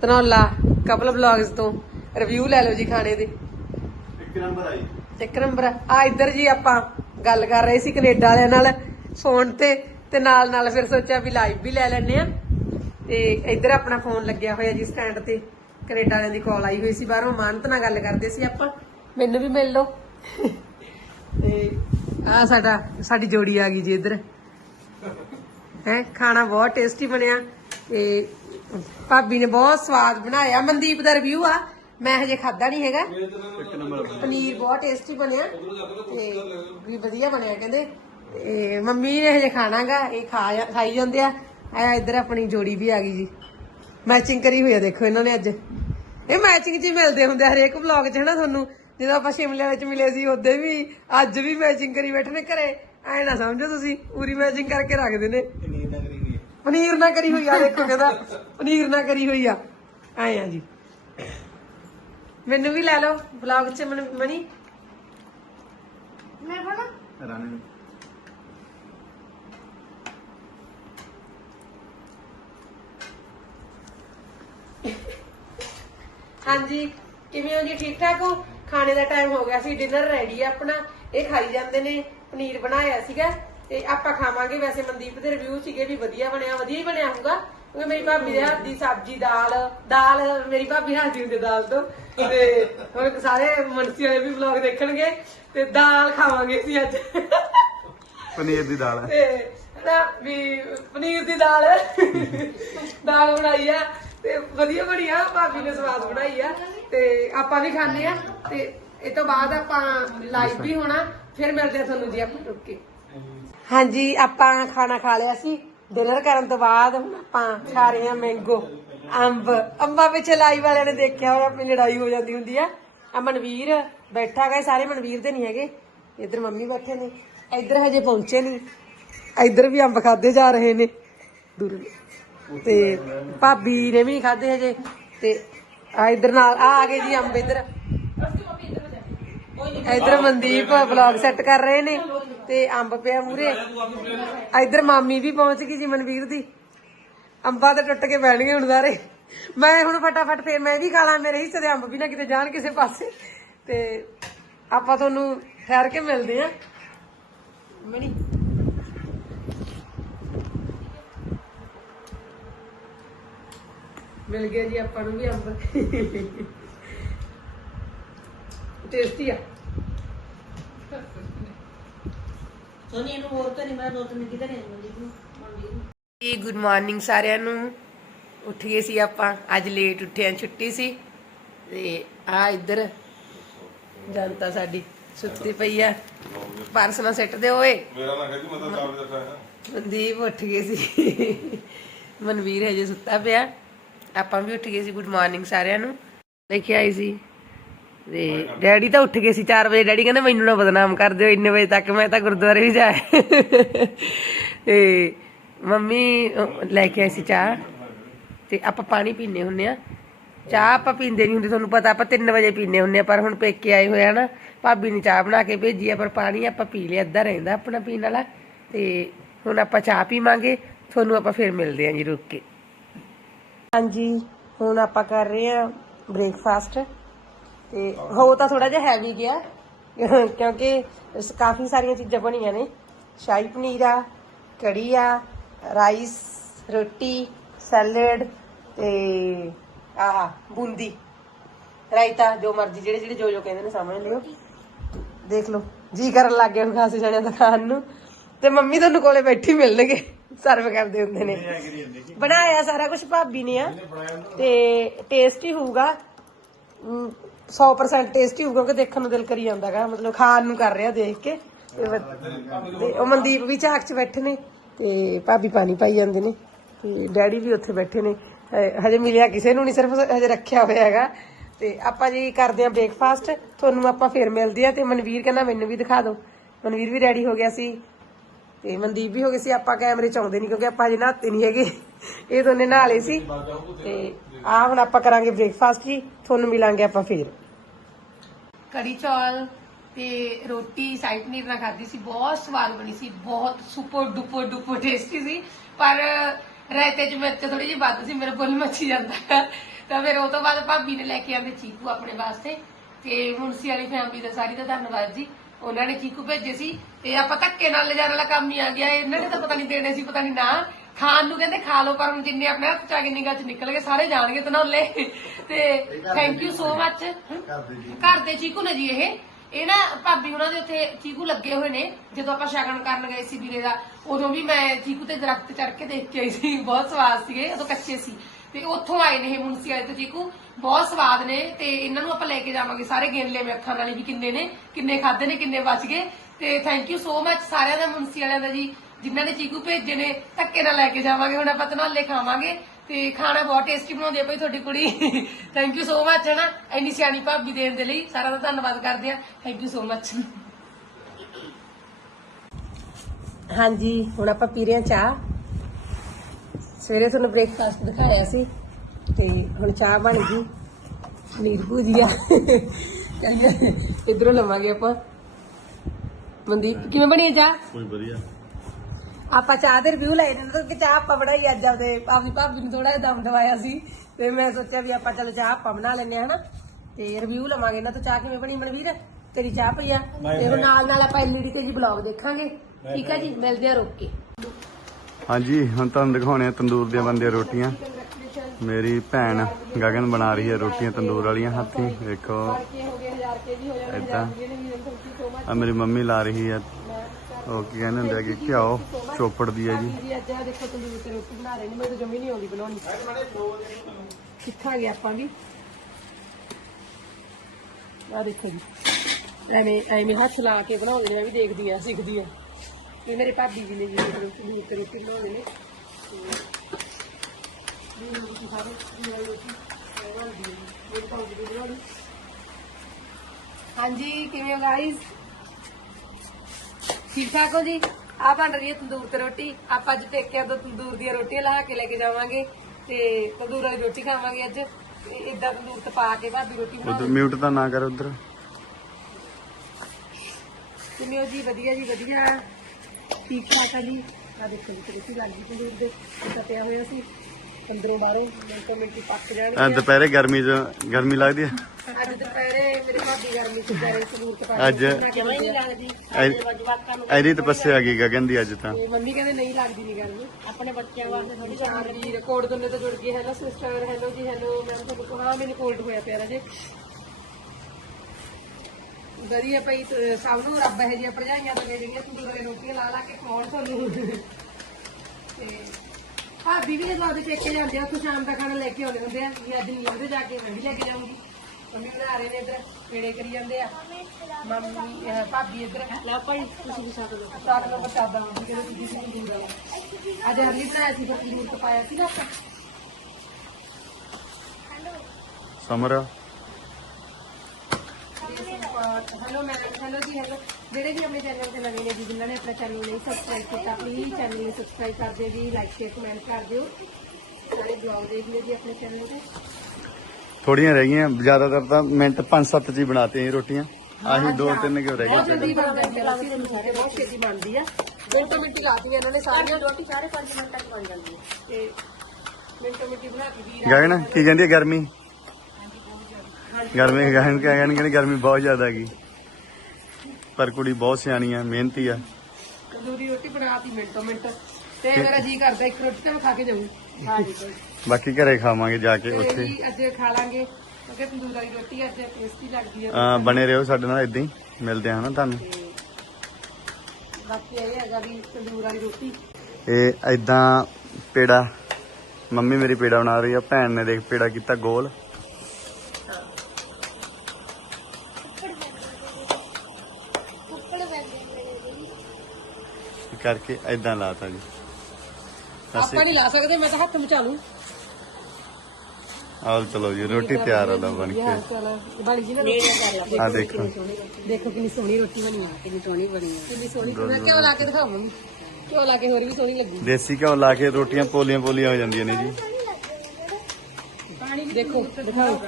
[SPEAKER 1] ਧਨੌਲਾ ਕਪਲ ਬਲੌਗਸ ਤੋਂ ਰਿਵਿਊ ਲੈ ਲਓ ਜੀ ਖਾਣੇ ਦੇ।
[SPEAKER 2] ਇੱਕ ਨੰਬਰ ਆਈ
[SPEAKER 1] ਇੱਕ ਨੰਬਰ ਆ। ਇੱਧਰ ਜੀ ਆਪਾਂ ਗੱਲ ਕਰ ਰਹੇ ਸੀ ਕੈਨੇਡਾ ਵਾਲਿਆਂ ਨਾਲ ਫੋਨ ਤੇ ਤੇ ਨਾਲ ਨਾਲ ਫਿਰ ਸੋਚਿਆ ਵੀ ਲਾਈਵ ਵੀ ਲੈ ਲੈਣੇ ਆ ਤੇ ਇੱਧਰ ਆਪਣਾ ਫੋਨ ਲੱਗਿਆ ਹੋਇਆ ਜੀ ਸਟੈਂਡ ਤੇ। ਕੈਨੇਡਾ ਵਾਲਿਆਂ ਦੀ ਕਾਲ ਆਈ ਹੋਈ ਸੀ ਬਾਹਰੋਂ। ਮਾਨਤ ਨਾਲ ਗੱਲ ਕਰਦੇ ਸੀ ਆਪਾਂ। ਮੈਨੂੰ ਵੀ ਮਿਲ ਲਓ। ਤੇ ਆ ਸਾਡਾ ਸਾਡੀ ਜੋੜੀ ਆ ਗਈ ਜੀ ਇੱਧਰ। ਹੈ ਖਾਣਾ ਬਹੁਤ ਟੇਸਟੀ ਬਣਿਆ। ਤੇ ਭਾਬੀ ਨੇ ਬਹੁਤ ਸਵਾਦ ਬਣਾਇਆ। ਮਨਦੀਪ ਦਾ ਰਿਵਿਊ ਆ। ਮੈਂ ਹਜੇ ਖਾਦਾ ਨਹੀਂ ਹੈਗਾ। ਪਨੀਰ ਬਹੁਤ ਟੇਸਟੀ ਬਣਿਆ। ਤੇ ਵੀ ਵਧੀਆ ਬਣਿਆ ਕਹਿੰਦੇ। ਤੇ ਮੰਮੀ ਨੇ ਹਜੇ ਖਾਣਾਗਾ। ਇਹ ਖਾ ਖਾਈ ਜਾਂਦੇ ਆ। ਆ ਇੱਧਰ ਆਪਣੀ ਜੋੜੀ ਵੀ ਆ ਗਈ ਜੀ। ਮੈਚਿੰਗ ਕਰੀ ਹੋਈ ਆ ਦੇਖੋ ਇਹਨਾਂ ਨੇ ਅੱਜ। ਇਹ ਮੈਚਿੰਗ 'ਚ ਹੀ ਮਿਲਦੇ ਹੁੰਦੇ ਹਰੇਕ ਵਲੌਗ 'ਚ ਹਨਾ ਤੁਹਾਨੂੰ। ਜਦੋਂ ਆਪਾਂ ਸ਼ਿਮਲੇ ਵਿੱਚ ਮਿਲੇ ਸੀ ਉਦੋਂ ਵੀ ਅੱਜ ਵੀ ਮੈਚਿੰਗ ਕਰੀ ਬੈਠੇ ਨੇ ਘਰੇ। ਐ ਨਾ ਸਮਝੋ ਤੁਸੀਂ, ਪੂਰੀ ਮੈਚਿੰਗ ਕਰਕੇ ਰੱਖਦੇ ਨੇ। ਪਨੀਰ ਨਾ ਕਰੀ ਹੋਈ ਆ ਦੇਖੋ ਕਹਿੰਦਾ ਪਨੀਰ ਨਾ ਕਰੀ ਹੋਈ ਆ। ਐ ਆ ਜੀ। ਮੈਨੂੰ ਵੀ ਲੈ ਲਓ ਵਲੌਗ 'ਚ ਮਨ- ਮਣੀ
[SPEAKER 3] ਮੈਂ ਬਣਾ।
[SPEAKER 2] ਰਾਣੇ ਨੂੰ।
[SPEAKER 1] ਹਾਂਜੀ ਕਿਵੇਂ ਹੋ ਜੀ? ਠੀਕ ਠਾਕ ਹੋ? ਖਾਣੇ ਦਾ ਟਾਈਮ ਹੋ ਗਿਆ ਸੀ ਡਿਨਰ ਰੈਡੀ ਆ ਆਪਣਾ। ਇਹ ਖਾਈ ਜਾਂਦੇ ਨੇ ਪਨੀਰ ਬਣਾਇਆ ਸੀਗਾ। ਤੇ ਆਪਾਂ ਖਾਵਾਂਗੇ। ਵੈਸੇ ਮਨਦੀਪ ਦੇ ਰਿਵਿਊ ਸੀਗੇ ਵੀ ਵਧੀਆ ਬਣਿਆ ਵਧੀਆ ਹੀ ਬਣਿਆ ਹੋਊਗਾ। ਕਿਉਂਕਿ ਮੇਰੀ ਭਾਬੀ ਦੇ ਹੱਥ ਦੀ ਸਬਜ਼ੀ ਦਾਲ ਦਾਲ ਮੇਰੀ ਭਾਬੀ ਹੱਥ ਦੀ ਹੁੰਦੀ ਦਾਲ ਤੋਂ। ਤੇ ਹੁਣ ਸਾਰੇ ਮਨਸੀ ਵਾਲੇ ਵੀ ਵਲੌਗ ਦੇਖਣਗੇ ਤੇ ਦਾਲ ਖਾਵਾਂਗੇ ਸੀ ਅੱਜ।
[SPEAKER 2] ਪਨੀਰ ਦੀ ਦਾਲ ਹੈ।
[SPEAKER 1] ਤੇ ਨਾ ਵੀ ਪਨੀਰ ਦੀ ਦਾਲ ਦਾਲ ਬਣਾਈ ਆ ਤੇ ਵਧੀਆ ਬਣੀ ਆ ਭਾਬੀ ਨੇ ਸਵਾਦ ਬਣਾਈ ਆ। ਤੇ ਆਪਾਂ ਵੀ ਖਾਣੇ ਆ। ਤੇ ਇਹ ਤੋਂ ਬਾਅਦ ਆਪਾਂ ਲਾਈਵ ਵੀ ਹੋਣਾ ਫਿਰ ਮਿਲਦੇ ਆ ਤੁਹਾਨੂੰ ਜੀ ਆਪਾਂ ਰੁੱਕ ਕੇ। ਹਾਂਜੀ, ਆਪਾਂ ਖਾਣਾ ਖਾ ਲਿਆ ਸੀ। ਡਿਨਰ ਕਰਨ ਤੋਂ ਬਾਅਦ ਹੁਣ ਆਪਾਂ ਖਾ ਰਹੇ ਹਾਂ ਮੈਂਗੋ ਅੰਬ। ਅੰਬਾਂ ਪਿੱਛੇ ਲਾਈਵ ਵਾਲਿਆਂ ਨੇ ਦੇਖਿਆ ਹੋਇਆ ਆਪਣੀ ਲੜਾਈ ਹੋ ਜਾਂਦੀ ਹੁੰਦੀ ਆ। ਆ ਮਨਵੀਰ ਬੈਠਾ ਗਾ ਸਾਰੇ ਮਨਵੀਰ ਦੇ ਨਹੀਂ ਹੈਗੇ। ਇੱਧਰ ਮੰਮੀ ਬੈਠੇ ਨੇ, ਇੱਧਰ ਹਜੇ ਪਹੁੰਚੇ ਨਹੀਂ। ਇੱਧਰ ਵੀ ਅੰਬ ਖਾਦੇ ਜਾ ਰਹੇ ਨੇ। ਦੂਰ ਤੇ ਭਾਬੀ ਨੇ ਵੀ ਨਹੀਂ ਖਾਦੇ ਹਜੇ। ਤੇ ਆ ਇੱਧਰ ਨਾਲ, ਆ ਆ ਗਏ ਜੀ ਅੰਬ ਇੱਧਰ। ਇੱਧਰ ਮਨਦੀਪ ਵਲੌਗ ਸੈੱਟ ਕਰ ਰਹੇ ਨੇ। ਤੇ ਅੰਬ ਪਿਆ ਮੂਰੇ। ਇੱਧਰ ਮਾਮੀ ਵੀ ਪਹੁੰਚ ਗਈ ਜੀ ਮਨਵੀਰ ਦੀ। ਅੰਬਾਂ ਤੇ ਟੁੱਟ ਕੇ ਬੈਣਗੇ ਹੁਣ ਸਾਰੇ। ਮੈਂ ਹੁਣ ਫਟਾਫਟ ਫੇਰ ਮੈਂ ਵੀ ਖਾ ਲਾਂ, ਮੇਰੇ ਹਿੱਸੇ ਦੇ ਅੰਬ ਵੀ ਨਾ ਕਿਤੇ ਜਾਣ ਕਿਸੇ ਪਾਸੇ। ਤੇ ਆਪਾਂ ਤੁਹਾਨੂੰ ਠਹਿਰ ਕੇ ਮਿਲਦੇ ਆ। ਮਣੀ। ਮਿਲ ਗਿਆ ਜੀ ਆਪਾਂ ਨੂੰ ਵੀ ਅੰਬ। ਟੇਸਟੀ ਆ। ਜੀ ਗੁੱਡ ਮਾਰਨਿੰਗ ਸਾਰਿਆਂ ਨੂੰ। ਉੱਠ ਗਏ ਸੀ ਆਪਾਂ ਅੱਜ ਲੇਟ ਉੱਠੇ ਆ ਛੁੱਟੀ ਸੀ। ਤੇ ਆ ਇੱਧਰ ਜਨਤਾ ਸਾਡੀ ਸੁੱਤੀ ਪਈ ਆ। ਪਰਸ ਨਾ ਸਿੱਟ ਦੇ ਓਏ।
[SPEAKER 5] ਮੇਰਾ ਨਾ ਕਹਿੰਦੀ ਮੈਂ ਤਾਂ ਚਾਰ ਵਜੇ ਉੱਠਿਆ। ਹਾਂ
[SPEAKER 1] ਮਨਦੀਪ ਉੱਠ ਗਏ ਸੀ। ਮਨਵੀਰ ਹਜੇ ਸੁੱਤਾ ਪਿਆ। ਆਪਾਂ ਵੀ ਉੱਠ ਗਏ ਸੀ ਗੁੱਡ ਮਾਰਨਿੰਗ ਸਾਰਿਆਂ ਨੂੰ। ਲੈ ਕੇ ਆਈ ਸੀ। ਤੇ ਡੈਡੀ ਤਾਂ ਉੱਠ ਗਏ ਸੀ 4 ਵਜੇ। ਡੈਡੀ ਕਹਿੰਦੇ, ਮੈਨੂੰ ਨਾ ਬਦਨਾਮ ਕਰ ਦਿਓ, ਇੰਨੇ ਵਜੇ ਤੱਕ ਮੈਂ ਤਾਂ ਗੁਰਦੁਆਰੇ ਵੀ ਜਾਇਆ ਤੇ ਮੰਮੀ ਲੈ ਕੇ ਆਈ ਸੀ ਚਾਹ। ਤੇ ਆਪਾਂ ਪਾਣੀ ਪੀਨੇ ਹੁੰਨੇ ਆ ਚਾਹ ਆਪਾਂ ਪੀਂਦੇ ਨਹੀਂ ਹੁੰਦੇ, ਤੁਹਾਨੂੰ ਪਤਾ ਆਪਾਂ 3 ਵਜੇ ਪੀਨੇ ਹੁੰਨੇ ਆ ਪਰ ਹੁਣ ਪੇਕੇ ਆਏ ਹੋਏ ਆ ਨਾ, ਭਾਬੀ ਨੇ ਚਾਹ ਬਣਾ ਕੇ ਭੇਜੀ ਆ, ਪਰ ਪਾਣੀ ਆਪਾਂ ਪੀ ਲਿਆ, ਅੱਧਾ ਰਹਿੰਦਾ ਆਪਣਾ ਪੀਣ ਵਾਲਾ। ਤੇ ਹੁਣ ਆਪਾਂ ਚਾਹ ਪੀਵਾਂਗੇ, ਤੁਹਾਨੂੰ ਆਪਾਂ ਫਿਰ ਮਿਲਦੇ ਆਂ ਜੀ ਰੁਕ ਕੇ। ਹਾਂਜੀ, ਹੁਣ ਆਪਾਂ ਕਰ ਰਹੇ ਆ ਬ੍ਰੇਕਫਾਸਟ ਤੇ ਹੋ ਤਾਂ ਥੋੜਾ ਜਿਹਾ ਹੈਵੀ ਗਿਆ ਕਿਉਂਕਿ ਇਸ- ਕਾਫੀ ਸਾਰੀਆਂ ਚੀਜ਼ਾਂ ਬਣੀਆਂ ਨੇ। ਸ਼ਾਹੀ ਪਨੀਰ ਆ ਕੜੀ ਆ ਰਾਈਸ ਰੋਟੀ ਸੈਲਡ ਤੇ ਆਹ ਬੂੰਦੀ। ਰਾਇਤਾ ਜੋ ਮਰਜ਼ੀ ਜਿਹੜੇ ਜਿਹੜੇ ਜੋ ਜੋ ਕਹਿੰਦੇ ਨੇ ਸਮਝ ਲਿਓ। ਦੇਖ ਲਓ ਜੀ ਕਰਨ ਲੱਗ ਗਿਆ ਖਾਸੇ ਜਣਿਆਂ ਦਾ ਖਾਣ ਨੂੰ। ਤੇ ਮੰਮੀ ਤੁਹਾਨੂੰ ਕੋਲੇ ਬੈਠੀ ਮਿਲਣਗੇ ਸਰਵ ਕਰਦੇ ਹੁੰਦੇ ਨੇ। ਬਣਾਇਆ ਸਾਰਾ ਕੁਝ ਭਾਬੀ ਨੇ ਆ। ਤੇ ਟੇਸਟੀ ਹੋਊਗਾ। 100% ਟੇਸਟੀ ਹੋਊਗਾ ਕਿ ਦੇਖਣ ਨੂੰ ਦਿਲ ਕਰੀ ਜਾਂਦਾਗਾ ਮਤਲਬ ਖਾਣ ਨੂੰ ਕਰ ਰਿਹਾ ਦੇਖ ਕੇ। ਤੇ ਵ- ਤੇ ਉਹ ਮਨਦੀਪ ਵੀ ਝਾਕ 'ਚ ਬੈਠੇ ਨੇ ਤੇ ਭਾਬੀ ਪਾਣੀ ਪਾਈ ਜਾਂਦੇ ਨੇ। ਤੇ ਡੈਡੀ ਵੀ ਉੱਥੇ ਬੈਠੇ ਨੇ। ਹ- ਹਜੇ ਮਿਲਿਆ ਕਿਸੇ ਨੂੰ ਨਹੀਂ ਸਿਰਫ ਹਜੇ ਰੱਖਿਆ ਹੋਇਆ ਹੈਗਾ। ਤੇ ਆਪਾਂ ਜੀ ਕਰਦੇ ਆਂ ਬ੍ਰੇਕਫਾਸਟ ਤੁਹਾਨੂੰ ਆਪਾਂ ਫੇਰ ਮਿਲਦੇ ਆ ਤੇ ਮਨਵੀਰ ਕਹਿੰਦਾ ਮੈਨੂੰ ਵੀ ਦਿਖਾ ਦਿਓ। ਮਨਵੀਰ ਵੀ ਰੈਡੀ ਹੋ ਗਿਆ ਸੀ। ਤੇ ਮਨਦੀਪ ਵੀ ਹੋ ਗਏ ਸੀ, ਆਪਾਂ ਕੈਮਰੇ ਚ ਆਉਂਦੇ ਨਹੀਂ, ਕਿਉਂਕਿ ਆਪਾਂ ਹਜੇ ਨਹਾਤੇ ਨਹੀਂ ਹੈਗੇ। ਇਹ ਦੋਨੇ ਨਹਾਲੇ ਸੀ। ਤੇ ਆ ਹੁਣ ਆਪਾਂ ਕਰਾਂਗੇ ਬ੍ਰੇਕਫਾਸਟ ਜੀ, ਤੁਹਾਨੂੰ ਮਿਲਾਂਗੇ ਆਪਾਂ ਫੇਰ। ਕੜੀ ਚੌਲ ਤੇ ਰੋਟੀ ਸਾਈਡ ਪਨੀਰ ਨਾਲ ਖਾਧੀ ਸੀ, ਬਹੁਤ ਸਵਾਦ ਬਣੀ ਸੀ, ਬਹੁਤ ਸੁਪਰ ਡੁਪਰ ਡੁਪਰ ਟੇਸਟੀ ਸੀ। ਪਰ ਰਾਇਤੇ ਚ ਮਿਰਚ ਥੋੜੀ ਜਿਹੀ ਵੱਧ ਸੀ, ਮੇਰੇ ਬੁੱਲ ਮੱਛੀ ਜਾਂਦਾ ਤਾਂ ਫਿਰ ਉਹ ਤੋਂ ਬਾਅਦ ਭਾਬੀ ਨੇ ਲੈ ਕੇ ਆਂਦੇ ਚੀਕੂ ਆਪਣੇ ਵਾਸਤੇ। ਤੇ ਮੁਨਸੀ ਵਾਲੀ ਫੈਮਿਲੀ ਦਾ ਸਾਰੀ ਦਾ ਧੰਨਵਾਦ ਜੀ। ਉਹਨਾਂ ਨੇ ਚੀਕੂ ਭੇਜੇ ਸੀ? ਤੇ ਆਪਾਂ ਧੱਕੇ ਨਾਲ ਲਿਜਾਣ ਵਾਲਾ ਕੰਮ ਹੀ ਆ ਗਿਆ। ਇਹਨਾਂ ਨੇ ਤਾਂ ਪਤਾ ਨਹੀਂ ਦੇਣੇ ਸੀ ਪਤਾ ਨਹੀਂ ਨਾ। ਖਾਣ ਨੂੰ ਕਹਿੰਦੇ ਖਾ ਲਓ ਪਰ ਹੁਣ ਜਿੰਨੇ ਆਪਣੇ ਹੱਥ ਚ ਆ ਗਏ ਨਿਗਾਹ ਚ ਨਿਕਲ ਗਏ ਸਾਰੇ ਜਾਣਗੇ ਤਨੌਲੇ ਤੇ ਥੈਂਕ ਯੂ ਸੋ ਮੱਚ ਘਰ ਦੇ ਚੀਕੂ ਨੇ। ਜੀ ਇਹ। ਇਹ ਨਾ ਭਾਬੀ ਉਹਨਾਂ ਦੇ ਉੱਥੇ ਚੀਕੂ ਲੱਗੇ ਹੋਏ ਨੇ। ਜਦੋਂ ਆਪਾਂ ਸ਼ਗਨ ਕਰਨ ਗਏ ਸੀ ਵੀਰੇ ਦਾ ਉਦੋਂ ਵੀ ਮੈਂ ਚੀਕੂ ਤੇ ਦਰਖਤ ਚੜ ਕੇ ਦੇਖ ਕੇ ਆਈ ਸੀ। ਬਹੁਤ ਸਵਾਦ ਸੀਗੇ ਉਦੋਂ ਕੱਚੇ ਸੀ। ਤੇ ਉੱਥੋਂ ਆਏ ਨੇ ਇਹ ਮੁੰਸੀ ਵਾਲੇ ਤੋਂ ਚੀਕੂ। ਬਹੁਤ ਸਵਾਦ ਨੇ ਤੇ ਇਹਨਾਂ ਨੂੰ ਆਪਾਂ ਲੈ ਕੇ ਜਾਵਾਂਗੇ ਸਾਰੇ ਗਿਣ ਲਏ ਮੈਂ ਅੱਖਾਂ ਨਾਲ ਵੀ ਕਿੰਨੇ ਨੇ, ਕਿੰਨੇ ਖਾਦੇ ਨੇ, ਕਿੰਨੇ ਬਚ ਗਏ। ਤੇ ਥੈਂਕ ਯੂ ਸੋ ਮੱਚ ਸਾਰਿਆਂ ਦਾ ਮੁੰਸੀ ਵਾਲਿਆਂ ਦਾ ਜੀ, ਜਿਨ੍ਹਾਂ ਨੇ ਚੀਕੂ ਭੇਜੇ ਨੇ, ਧੱਕੇ ਨਾਲ ਲੈ ਕੇ ਜਾਵਾਂਗੇ। ਹੁਣ ਆਪਾਂ ਤਨਾਲੇ ਖਾਵਾਂਗੇ ਤੇ ਖਾਣਾ ਬਹੁਤ ਟੇਸਟੀ ਬਣਾਉਂਦੀ ਹੈ ਭਾਈ ਤੁਹਾਡੀ ਕੁੜੀ। ਥੈਂਕ ਯੂ ਸੋ ਮੱਚ ਹੈ ਇੰਨੀ ਸਿਆਣੀ ਭਾਬੀ ਦੇਣ ਦੇ ਲਈ ਸਾਰਾ ਦਾ ਧੰਨਵਾਦ ਕਰਦੇ ਆ। ਥੈਂਕ ਯੂ ਸੋ ਮੱਚ ਹਾਂਜੀ, ਹੁਣ ਆਪਾਂ ਪੀ ਰਹੇ ਹਾਂ ਚਾਹ। ਸਵੇਰੇ ਤੁਹਾਨੂੰ ਬ੍ਰੇਕਫਾਸਟ ਦਿਖਾਇਆ ਸੀ। ਤੇ ਹੁਣ ਚਾਹ ਬਣ ਗਈ। ਪਨੀਰ ਭੁਜੀਆ ਚੱਲ ਇਧਰੋਂ ਲਵਾਂਗੇ ਆਪਾਂ? ਮਨਦੀਪ ਕਿਵੇਂ ਬਣੀ ਹੈ ਚਾਹ?
[SPEAKER 2] ਕੋਈ ਵਧੀਆ।
[SPEAKER 1] ਆਪਾਂ ਚਾਹ ਦੇ ਰਿਵਿਊ ਲਏ ਨੇ ਕਿ ਚਾਹ ਆਪਾਂ ਬਣਾਈ ਅੱਜ ਆਪਦੇ ਆਪਦੀ ਭਾਬੀ ਨੂੰ ਥੋੜਾ ਜਿਹਾ ਦਮ ਦਵਾਇਆ ਸੀ। ਤੇ ਮੈਂ ਸੋਚਿਆ ਵੀ ਆਪਾਂ ਚਲੋ ਚਾਹ ਆਪਾਂ ਬਣਾ ਲੈਨੇ ਹਨਾ? ਤੇ ਰਿਵਿਊ ਲਵਾਂਗੇ। ਇਹਨਾਂ ਤੋਂ ਚਾਹ ਕਿਵੇਂ ਬਣੀ ਮਨਵੀਰ? ਤੇਰੀ ਚਾਹ ਪਈ ਆ? ਤੇ ਹੁਣ ਨਾਲ ਨਾਲ ਆਪਾਂ ਐਲਈਡੀ ਤੇ ਜੀ ਬਲੌਗ ਦੇਖਾਂਗੇ। ਠੀਕ ਆ ਜੀ ਮਿਲਦੇ ਆ ਰੁਕ ਕੇ।
[SPEAKER 2] ਹਾਂਜੀ ਹੁਣ ਤੁਹਾਨੂੰ ਦਿਖਾਉਣੇ ਆ ਤੰਦੂਰ ਦੀਆਂ ਬੰਦੀਆਂ ਰੋਟੀਆਂ। ਮੇਰੀ ਭੈਣ ਗਗਨ ਬਣਾ ਰਹੀ ਹੈ ਰੋਟੀਆਂ ਤੰਦੂਰ ਵਾਲੀਆਂ ਹੱਥੀਂ। ਵੇਖੋ ਏਦਾਂ। ਆ ਮੇਰੀ ਮੰਮੀ ਲਾ ਰਹੀ ਹੈ। ਉਹ ਕੀ ਕਹਿੰਦੇ ਹੁੰਦੇ ਆ ਕਿ ਘਿਓ, ਚੋਪੜ ਦੀ ਹੈ ਜੀ।
[SPEAKER 1] ਦੇਖੋ ਤੰਦੂਰ ਤੇ ਰੋਟੀ ਬਣਾ ਰਹੇ ਨੇ ਮੈਨੂੰ ਜਮੀ ਨਹੀਂ ਆਉਂਦੀ ਬਣਾਉਣੀ ਸਿੱਖਾਂਗੇ ਆਪਾਂ ਵੀ। ਆ ਦੇਖੋ ਜੀ। ਐਵੇਂ ਐਵੇਂ ਹੱਥ ਲਾ ਕੇ ਬਣਾਉਂਦੇ ਨੇ ਵੀ ਦੇਖਦੀ ਆ ਸਿੱਖਦੀ ਆ ਤੇ ਮੇਰੇ ਭਾਬੀ ਜੀ ਨੇ ਜੀ ਤੰਦੂਰ ਤੇ ਰੋਟੀ ਬਣਾਉਂਦੇ ਨੇ। ਵੀ ਰੋਟੀ ਸਾਰੇ ਮੇਰੀ ਰੋਟੀ ਬਣਦੀ ਹੈ ਜੀ। ਮੇਰੀ ਭਾਬੀ ਦੀ ਬਣਾਉਣੀ ਹਾਂਜੀ ਕਿਵੇਂ ਹੋ ਗਾਇਸ ਠੀਕ ਠਾਕ ਹੋ ਜੀ? ਆ ਬਣ ਰਹੀ ਹੈ ਤੰਦੂਰ ਤੇ ਰੋਟੀ। ਆਪਾਂ ਅੱਜ ਟੇਕਿਆਂ ਤੋਂ ਤੰਦੂਰ ਦੀਆਂ ਰੋਟੀਆਂ ਲਾ ਕੇ ਲੈ ਕੇ ਜਾਵਾਂਗੇ ਤੇ ਤੰਦੂਰ ਵਾਲੀ ਰੋਟੀ ਖਾਵਾਂਗੇ ਅੱਜ। ਤੇ ਇਦਾਂ ਤੰਦੂਰ ਤੇ ਪਾ ਕੇ ਭਾਬੀ ਰੋਟੀ
[SPEAKER 2] ਉਧਰ ਮਿਊਟ ਤਾਂ ਨਾ ਕਰ ਉਧਰ।
[SPEAKER 1] ਕਿਵੇਂ ਹੋ ਜੀ? ਵਧੀਆ ਜੀ ਵਧੀਆ। ਠੀਕ ਠਾਕ ਆ ਜੀ? ਆ ਦੇਖੋ ਜੀ ਰੋਟੀ ਲੱਗ ਗਈ ਤੰਦੂਰ ਦੇ। ਇੱਦਾਂ ਪਿਆ ਹੋਇਆ ਸੀ। ਅੰਦਰੋਂ ਬਾਹਰੋਂ ਮਿੰਟੋ ਮਿੰਟੀ ਪੱਕ
[SPEAKER 2] ਆ
[SPEAKER 1] ਜਾਣਗੇ
[SPEAKER 2] ਦੁਪਹਿਰੇ ਗਰਮੀ ਚ ਗਰਮੀ ਲੱਗਦੀ ਹੈ
[SPEAKER 1] ਅੱਜ ਦੁਪਹਿਰੇ ਮੇਰੇ ਭਾਬੀ ਗਰਮੀ ਚ ਜਾਰੇ ਪਾ ਕੇ
[SPEAKER 2] ਅੱਜ?
[SPEAKER 1] ਬਣਾ ਕੇ ਨਹੀਂ ਲੱਗਦੀ।
[SPEAKER 2] ਐਦੀ ਤਪੱਸਿਆ ਆ ਗਈ ਗਗਨ ਦੀ ਅੱਜ ਤਾਂ।
[SPEAKER 1] ਤੇ ਮੰਮੀ ਕਹਿੰਦੇ ਨਹੀਂ ਲੱਗਦੀ ਨਹੀਂ ਗਰਮੀ। ਆਪਣੇ ਬੱਚਿਆਂ ਵਾਸਤੇ ਥੋੜੀ ਚਾਰ ਵੀ ਰਿਕਾਰਡ ਦੋਨੇ ਤੋਂ ਜੁੜ ਗਏ ਹੈਲੋ ਸਿਸਟਰ ਹੈਲੋ ਜੀ ਹੈਲੋ ਮੈਮ ਤੁਹਾਨੂੰ ਕਹਾ ਮੈਨੂੰ ਕੋਲਡ ਹੋਇਆ ਪਿਆ ਰਾਜੇ। ਵਧੀਆ ਤੇ ਸਭ ਨੂੰ ਰੱਬ ਇਹ ਜਿਹੀਆਂ ਭਰਜਾਈਆਂ ਦੇ ਜਿਹੜੀਆਂ ਤੰਦੂਰੇ ਰੋਟੀਆਂ ਲਾ ਲਾ ਕੇ ਖਵਾਉਣ ਤੁਹਾਨੂੰ। ਭਾਬੀ ਵੀ ਜਦੋਂ ਆਪਦੇ ਪੇਕੇ ਜਾਂਦੇ ਆ ਉੱਥੋਂ ਸ਼ਾਮ ਦਾ ਖਾਣਾ ਲੈ ਕੇ ਆਉਂਦੇ ਹੁੰਦੇ ਆ। ਵੀ ਅੱਜ ਨਹੀਂ ਉਹਦੇ ਜਾ ਕੇ ਮੈਂ ਵੀ ਲੈ ਕੇ ਜਾਊਂਗੀ। ਮੰਮੀ ਬਣਾ ਰਹੇ ਨੇ ਇੱਧਰ ਪੇੜੇ ਕਰੀ ਜਾਂਦੇ ਆ। ਮੰਮੀ ਅਹ ਭਾਬੀ ਇੱਧਰ ਲੈ ਭਾਈ ਤੁਸੀਂ ਵੀ ਸਾਥ ਲਓ। ਸਾਥ ਨੂੰ ਬਚਾਦਾ ਮੰਮੀ ਕਹਿੰਦੇ ਤੁਸੀਂ ਵੀ ਤੰਦੂਰ ਵਾਲਾ ਅੱਜ ਅਰਲੀ ਬਣਾਇਆ ਸੀ ਫਿਰ ਤੰਦੂਰ ਤੇ ਪਾਇਆ ਸੀ ਨਾ ਆਪਾਂ।
[SPEAKER 2] ਸਮਰ
[SPEAKER 1] ਹੈਲੋ ਮੈਡਮ ਹੈਲੋ ਜੀ ਹੈਲੋ ਜਿਹੜੇ ਵੀ ਆਪਣੇ ਚੈਨਲ ਤੇ ਨਵੇਂ ਨੇ ਜੀ ਜਿਨ੍ਹਾਂ ਨੇ ਆਪਣਾ ਚੈਨਲ ਨਹੀਂ ਸਬਸਕ੍ਰਾਈਬ ਕੀਤਾ ਪਲੀਜ਼ ਚੈਨਲ ਨੂੰ ਸਬਸਕ੍ਰਾਈਬ ਕਰ ਦਿਓ ਜੀ ਲਾਈਕ ਸ਼ੇਅਰ ਕਮੈਂਟ ਕਰ ਦਿਓ। ਸਾਰੇ ਬਲੌਗ ਦੇਖ ਲਿਓ ਜੀ ਆਪਣੇ ਚੈਨਲ ਤੇ।
[SPEAKER 2] ਥੋੜੀਆਂ ਰਹਿ ਗਈਆਂ ਜ਼ਿਆਦਾਤਰ ਤਾਂ ਮਿੰਟ 5-7 ਚ ਹੀ ਬਣਾਤੇ ਇਹ ਰੋਟੀਆਂ। ਆਹੀ ਦੋ ਤਿੰਨ ਕਿਉਂ ਰਹਿ
[SPEAKER 1] ਬਹੁਤ ਜਲਦੀ ਹੈ ਸਾਰੇ ਬਹੁਤ ਛੇਤੀ ਬਣਦੀ ਆ। ਮਿੰਟੋ ਮਿੰਟੀ ਲਾਤੀਆਂ ਇਹਨਾਂ ਨੇ ਸਾਰੀਆਂ ਰੋਟੀ ਸਾਰੇ 5 ਮਿੰਟਾਂ 'ਚ ਬਣ ਜਾਂਦੀ ਹੈ ਤੇ ਮਿੰਟੋ ਮਿੰਟੀ ਬਣਾ ਕੇ ਵੀਰ
[SPEAKER 2] ਗਗਨ ਕੀ ਕਹਿੰਦੀ ਹੈ ਗਰਮੀ? ਗਰਮੀ ਗਗਨ ਕਿਆ ਗਗਨ ਕਹਿੰਦੀ ਗਰਮੀ ਬਹੁਤ ਜ਼ਿਆਦਾ ਹੈਗੀ। ਪਰ ਕੁੜੀ ਬਹੁਤ ਸਿਆਣੀ ਆ ਮਿਹਨਤੀ ਆ।
[SPEAKER 1] ਤੰਦੂਰੀ ਰੋਟੀ ਬਣਾਤੀ ਮਿੰਟੋ ਮਿੰਟ। ਤੇ ਮੇਰਾ ਜੀ ਕਰਦਾ ਇੱਕ ਰੋਟੀ ਤਾਂ ਮੈਂ ਖਾ ਕੇ ਜਾਊਂ ਹਾਂਜੀ ਕੋਈ।
[SPEAKER 2] ਬਾਕੀ ਘਰੇ ਖਾਵਾਂਗੇ ਜਾ ਕੇ ਉੱਥੇ।
[SPEAKER 1] ਜੀ ਅੱਜ ਖਾ ਲਾਂਗੇ ਕਿਉਂਕਿ ਤੰਦੂਰ ਵਾਲੀ ਰੋਟੀ ਅੱਜ ਟੇਸਟੀ ਲੱਗਦੀ ਹੈ
[SPEAKER 2] ਅਹ ਬਣੇ ਰਹੋ ਸਾਡੇ ਨਾਲ ਇਦਾਂ ਹੀ। ਮਿਲਦੇ ਹਾਂ ਨਾ ਤੁਹਾਨੂੰ।
[SPEAKER 1] ਬਾਕੀ ਇਹ ਹੈਗਾ ਵੀ ਤੰਦੂਰ ਵਾਲੀ ਰੋਟੀ।
[SPEAKER 2] ਇਹ ਐਦਾਂ ਪੇੜਾ। ਮੰਮੀ ਮੇਰੀ ਪੇੜਾ ਬਣਾ ਰਹੀ ਆ ਭੈਣ ਨੇ ਦੇਖ ਪੇੜਾ ਕੀਤਾ ਗੋਲ
[SPEAKER 3] ਉੱਪਰ ਬੈਠੇ ਮੇਰੇ ਦੀ
[SPEAKER 2] ਕਰਕੇ ਐਦਾਂ ਲਾਤਾ ਜੀ।
[SPEAKER 1] ਆਪਾਂ ਨਹੀਂ ਲਾ ਸਕਦੇ ਮੈਂ ਤਾਂ ਹੱਥ ਮਚਾ ਲੂੰ।
[SPEAKER 2] ਆਲ ਚਲੋ ਜੀ ਰੋਟੀ ਤਿਆਰ ਆ ਲਓ ਬਣ ਕੇ।
[SPEAKER 1] ਚਲ ਬਣ ਗਈ ਨਾ ਰੋਟੀ
[SPEAKER 2] ਆ ਦੇਖੋ।
[SPEAKER 1] ਦੇਖੋ ਕਿੰਨੀ ਸੋਹਣੀ ਰੋਟੀ ਬਣੀ ਹੈ ਕਿੰਨੀ ਸੋਹਣੀ ਬਣੀ ਹੈ ਕਿੰਨੀ ਸੋਹਣੀ। ਮੈਂ ਕਿਉਂ ਲਾ ਕੇ ਦਿਖਾਵਾਂਗੀ। ਕਿਉਂ ਲਾ ਕੇ ਹੋਰ ਵੀ ਸੋਹਣੀ ਲੱਗੀ।
[SPEAKER 2] ਦੇਸੀ ਘਿਓ ਲਾ ਕੇ ਰੋਟੀਆਂ ਪੋਲੀਆਂ ਪੋਲੀਆਂ ਹੋ ਜਾਂਦੀਆਂ ਨੇ ਜੀ।
[SPEAKER 1] ਦੇਖੋ। ਦਿਖਾਓ।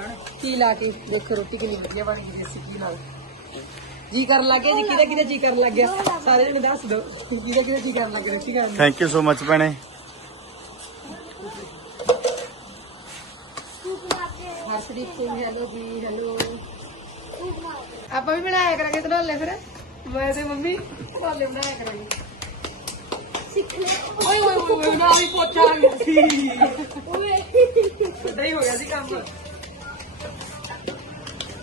[SPEAKER 1] ਕੀ ਲਾ ਕੇ। ਦੇਖੋ ਰੋਟੀ ਕਿੰਨੀ ਵਧੀਆ ਬਣ ਗਈ ਦੇਸੀ ਕੀ ਨਾਲ। ਜੀ ਕਰਨ ਲੱਗੇ ਜੀ ਕਿਹਦਾ ਕਿਹਦਾ ਜੀ ਕਰਨ ਲੱਗ ਗਿਆ ਸਾਰੇ ਜਣੇ ਦੱਸ ਦਿਓ ਕਿਹਦਾ ਕਿਹਦਾ ਜੀ ਕਰਨ ਲੱਗ ਗਿਆ ਰੋਟੀ ਖਾਣ ਨੂੰ
[SPEAKER 2] ਥੈਂਕ ਯੂ ਸੋ ਮਚ ਭੈਣੇ।
[SPEAKER 1] ਹਰਸ਼ਦੀਪ ਸਿੰਘ ਹੈਲੋ ਜੀ ਹੈਲੋ ਆਪਾਂ ਵੀ ਬਣਾਇਆ ਕਰਾਂਗੇ ਤਨੋਲੇ ਫਿਰ। ਮੈਂ ਤੇ ਮੰਮੀ ਤਨੋਲੇ ਬਣਾਇਆ ਕਰਾਂਗੇ।
[SPEAKER 3] ਸਿੱਖ ਲੈ
[SPEAKER 1] ਓਏ ਓਏ ਓਏ ਨਾ ਵੀ ਪੋਚਾ ਆ ਗਿਆ ਸੀ।
[SPEAKER 3] ਓਏ।
[SPEAKER 1] ਵੱਡਾ ਹੀ ਹੋ ਗਿਆ ਸੀ ਕੰਮ।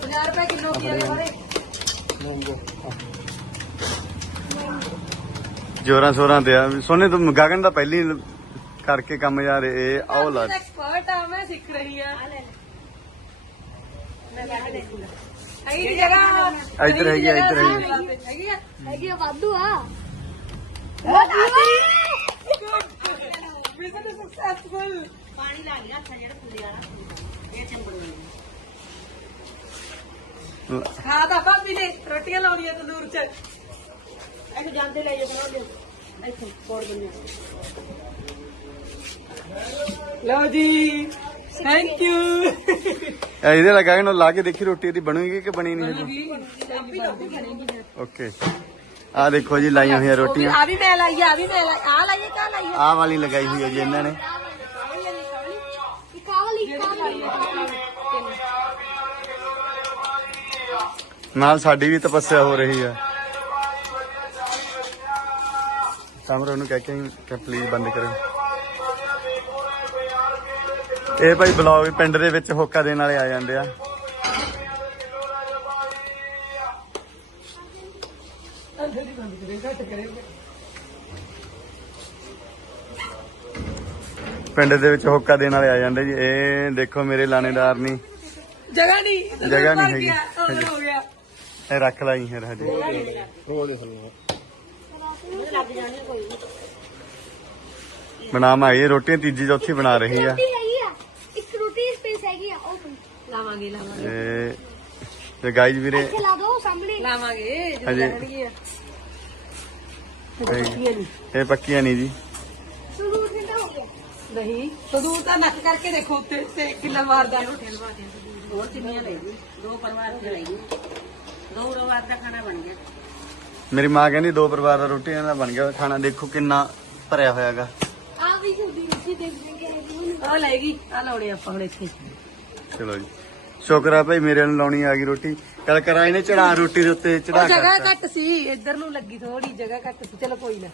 [SPEAKER 1] 50 ਰੁਪਏ ਕਿਲੋ ਕੀ ਆਲੇ ਵਾਲੇ
[SPEAKER 2] ਜੋਰਾਂ ਸੋਰਾਂ ਤੇ ਆ। ਸੋਨੇ ਤੂੰ ਗਗਨ ਦਾ ਪਹਿਲੀ ਕਰਕੇ ਕੰਮ ਯਾਰ ਇਹ ਆਓ ਲਾ।
[SPEAKER 1] ਐਕਸਪਰਟ ਆ ਮੈਂ ਸਿੱਖ ਰਹੀ ਆ। ਹੈਗੀ ਦੀ ਜਗ੍ਹਾ?
[SPEAKER 2] ਇੱਧਰ ਹੈਗੀ ਆ, ਇੱਧਰ ਹੈਗੀ ਆ।
[SPEAKER 1] ਹੈਗੀ ਆ?
[SPEAKER 3] ਹੈਗੀ ਆ? ਵਾਧੂ ਆ।
[SPEAKER 1] ਬਿਜ਼ਨਸ ਸਕਸੈਸਫੁਲ ਖਾ ਤਾਂ ਭਾਬੀ ਨੇ ਰੋਟੀਆਂ ਲਾਉਣੀਆਂ ਤੰਦੂਰ 'ਚ। ਇਹਨੂੰ ਜਾਂਦੇ ਲੈ ਜਾਓ ਬਣਾਓ ਇੱਥੇ ਕੋੜ ਦਿੰਦੇ ਲਓ ਜੀ ਥੈਂਕ ਯੂ
[SPEAKER 2] ਇਹ ਇਹਦੇ ਲਗਾ ਕੇ ਲਾ ਕੇ ਦੇਖੀ ਰੋਟੀ ਇਹਦੀ ਬਣੂਗੀ ਕਿ ਬਣੀ ਨਹੀਂ ਹਜੇ। ਓਕੇ। ਆ ਦੇਖੋ ਜੀ ਲਾਈਆਂ ਹੋਈਆਂ ਰੋਟੀਆਂ।
[SPEAKER 1] ਆ ਵੀ ਮੈਂ ਲਾਈ ਆ ਵੀ ਮੈਂ ਲਾਈ ਆ। ਲਾਈਏ ਕਾ ਲਾਈਏ।
[SPEAKER 2] ਆਹ ਵਾਲੀ ਲਗਾਈ ਹੋਈ ਹੈ ਜੀ ਇਹਨਾਂ ਨੇ। ਨਾਲ ਸਾਡੀ ਵੀ ਤਪੱਸਿਆ ਹੋ ਰਹੀ ਹੈ। ਸਮਰ ਉਹਨੂੰ ਕਹਿ ਕੇ ਕਿ ਪਲੀਜ਼ ਬੰਦ ਕਰੋ ਇਹ ਭਾਈ ਬਲੌਗ ਪਿੰਡ ਦੇ ਵਿੱਚ ਹੋਕਾ ਦੇਣ ਵਾਲੇ ਆ ਜਾਂਦੇ ਆ। ਪਿੰਡ ਦੇ ਵਿੱਚ ਹੋਕਾ ਦੇਣ ਵਾਲੇ ਆ ਜਾਂਦੇ ਜੀ। ਇਹ ਦੇਖੋ ਮੇਰੇ ਲਾਣੇਦਾਰ ਨਹੀਂ
[SPEAKER 1] ਜਗ੍ਹਾ ਨਹੀਂ
[SPEAKER 2] ਜਗ੍ਹਾ ਨਹੀਂ
[SPEAKER 1] ਭਰ
[SPEAKER 2] ਹੈਗੀ।
[SPEAKER 1] ਗਿਆ, over ਹੋ ਗਿਆ
[SPEAKER 2] ਇਹ ਰੱਖ ਲਾਈ ਫਿਰ ਹਜੇ ਬਣਾਵਾਂਗੇ ਰੋਟੀਆਂ ਤੀਜੀ ਚੌਥੀ ਬਣਾ ਰਹੀ ਆ।
[SPEAKER 3] ਆ ਇੱਕ ਰੋਟੀ ਸਪੇਸ ਹੈਗੀ ਆ ਉਹ।
[SPEAKER 1] ਲਾਵਾਂਗੇ ਲਾਵਾਂਗੇ।
[SPEAKER 2] ਤੇ ਤੇ ਗਾਈਜ਼ ਵੀਰੇ
[SPEAKER 3] ਇੱਥੇ ਲਾ ਦੋ ਸਾਹਮਣੇ।
[SPEAKER 1] ਲਾਵਾਂਗੇ ਜਦੋਂ
[SPEAKER 2] ਹਜੇ-
[SPEAKER 1] ਲੱਗਣਗੀਆਂ
[SPEAKER 2] ਇਹ ਪੱਕੀਆਂ ਨਹੀਂ ਜੀ।
[SPEAKER 3] ਸ਼ੁਰੂ ਠੰਡਾ ਹੋ ਗਿਆ।
[SPEAKER 1] ਨਹੀਂ ਤੰਦੂਰ ਤਾਂ ਨੱਕ ਕਰਕੇ ਦੇਖੋ ਉੱਤੇ ਤੇ ਕਿੱਲਾ ਮਾਰਦਾ।
[SPEAKER 6] ਹੋਰ ਚਿੰਨੀਆਂ ਲੈ ਜੀ? ਦੋ ਪਰਿਵਾਰ ਦੀ ਲਈ ਦੋ ਰੋਵਾਰ ਦਾ ਖਾਣਾ ਬਣ ਗਿਆ।
[SPEAKER 2] ਮੇਰੀ ਮਾਂ ਕਹਿੰਦੀ ਦੋ ਪਰਿਵਾਰ ਦਾ ਰੋਟੀਆਂ ਦਾ ਬਣ ਗਿਆ ਖਾਣਾ ਦੇਖੋ ਕਿੰਨਾ ਭਰਿਆ ਹੋਇਆਗਾ।
[SPEAKER 3] ਆ ਵੀ ਤੁਹਾਡੀ ਰੋਟੀ ਦੇਖ ਦੇਂਗੇ
[SPEAKER 1] ਆ ਲੈਗੀ ਆ ਲਾਉਣੇ ਆਪਾਂ ਹੁਣ ਇੱਥੇ।
[SPEAKER 2] ਚਲੋ ਜੀ। ਸ਼ੁਕਰ ਆ ਭਾਈ ਮੇਰੇ ਨੂੰ ਲਾਉਣੀ ਆ ਗਈ ਰੋਟੀ। ਕੱਲ ਕਰਾਂ ਇਹਨੇ ਚੜਾ ਰੋਟੀ ਦੇ ਉੱਤੇ
[SPEAKER 1] ਉਹ
[SPEAKER 2] ਚੜਾ
[SPEAKER 1] ਜਗ੍ਹਾ
[SPEAKER 2] ਕੇ
[SPEAKER 1] ਘੱਟ ਸੀ ਇੱਧਰ ਨੂੰ ਲੱਗੀ ਥੋੜੀ ਜਗ੍ਹਾ ਘੱਟ ਸੀ। ਚਲੋ ਕੋਈ ਨਾ।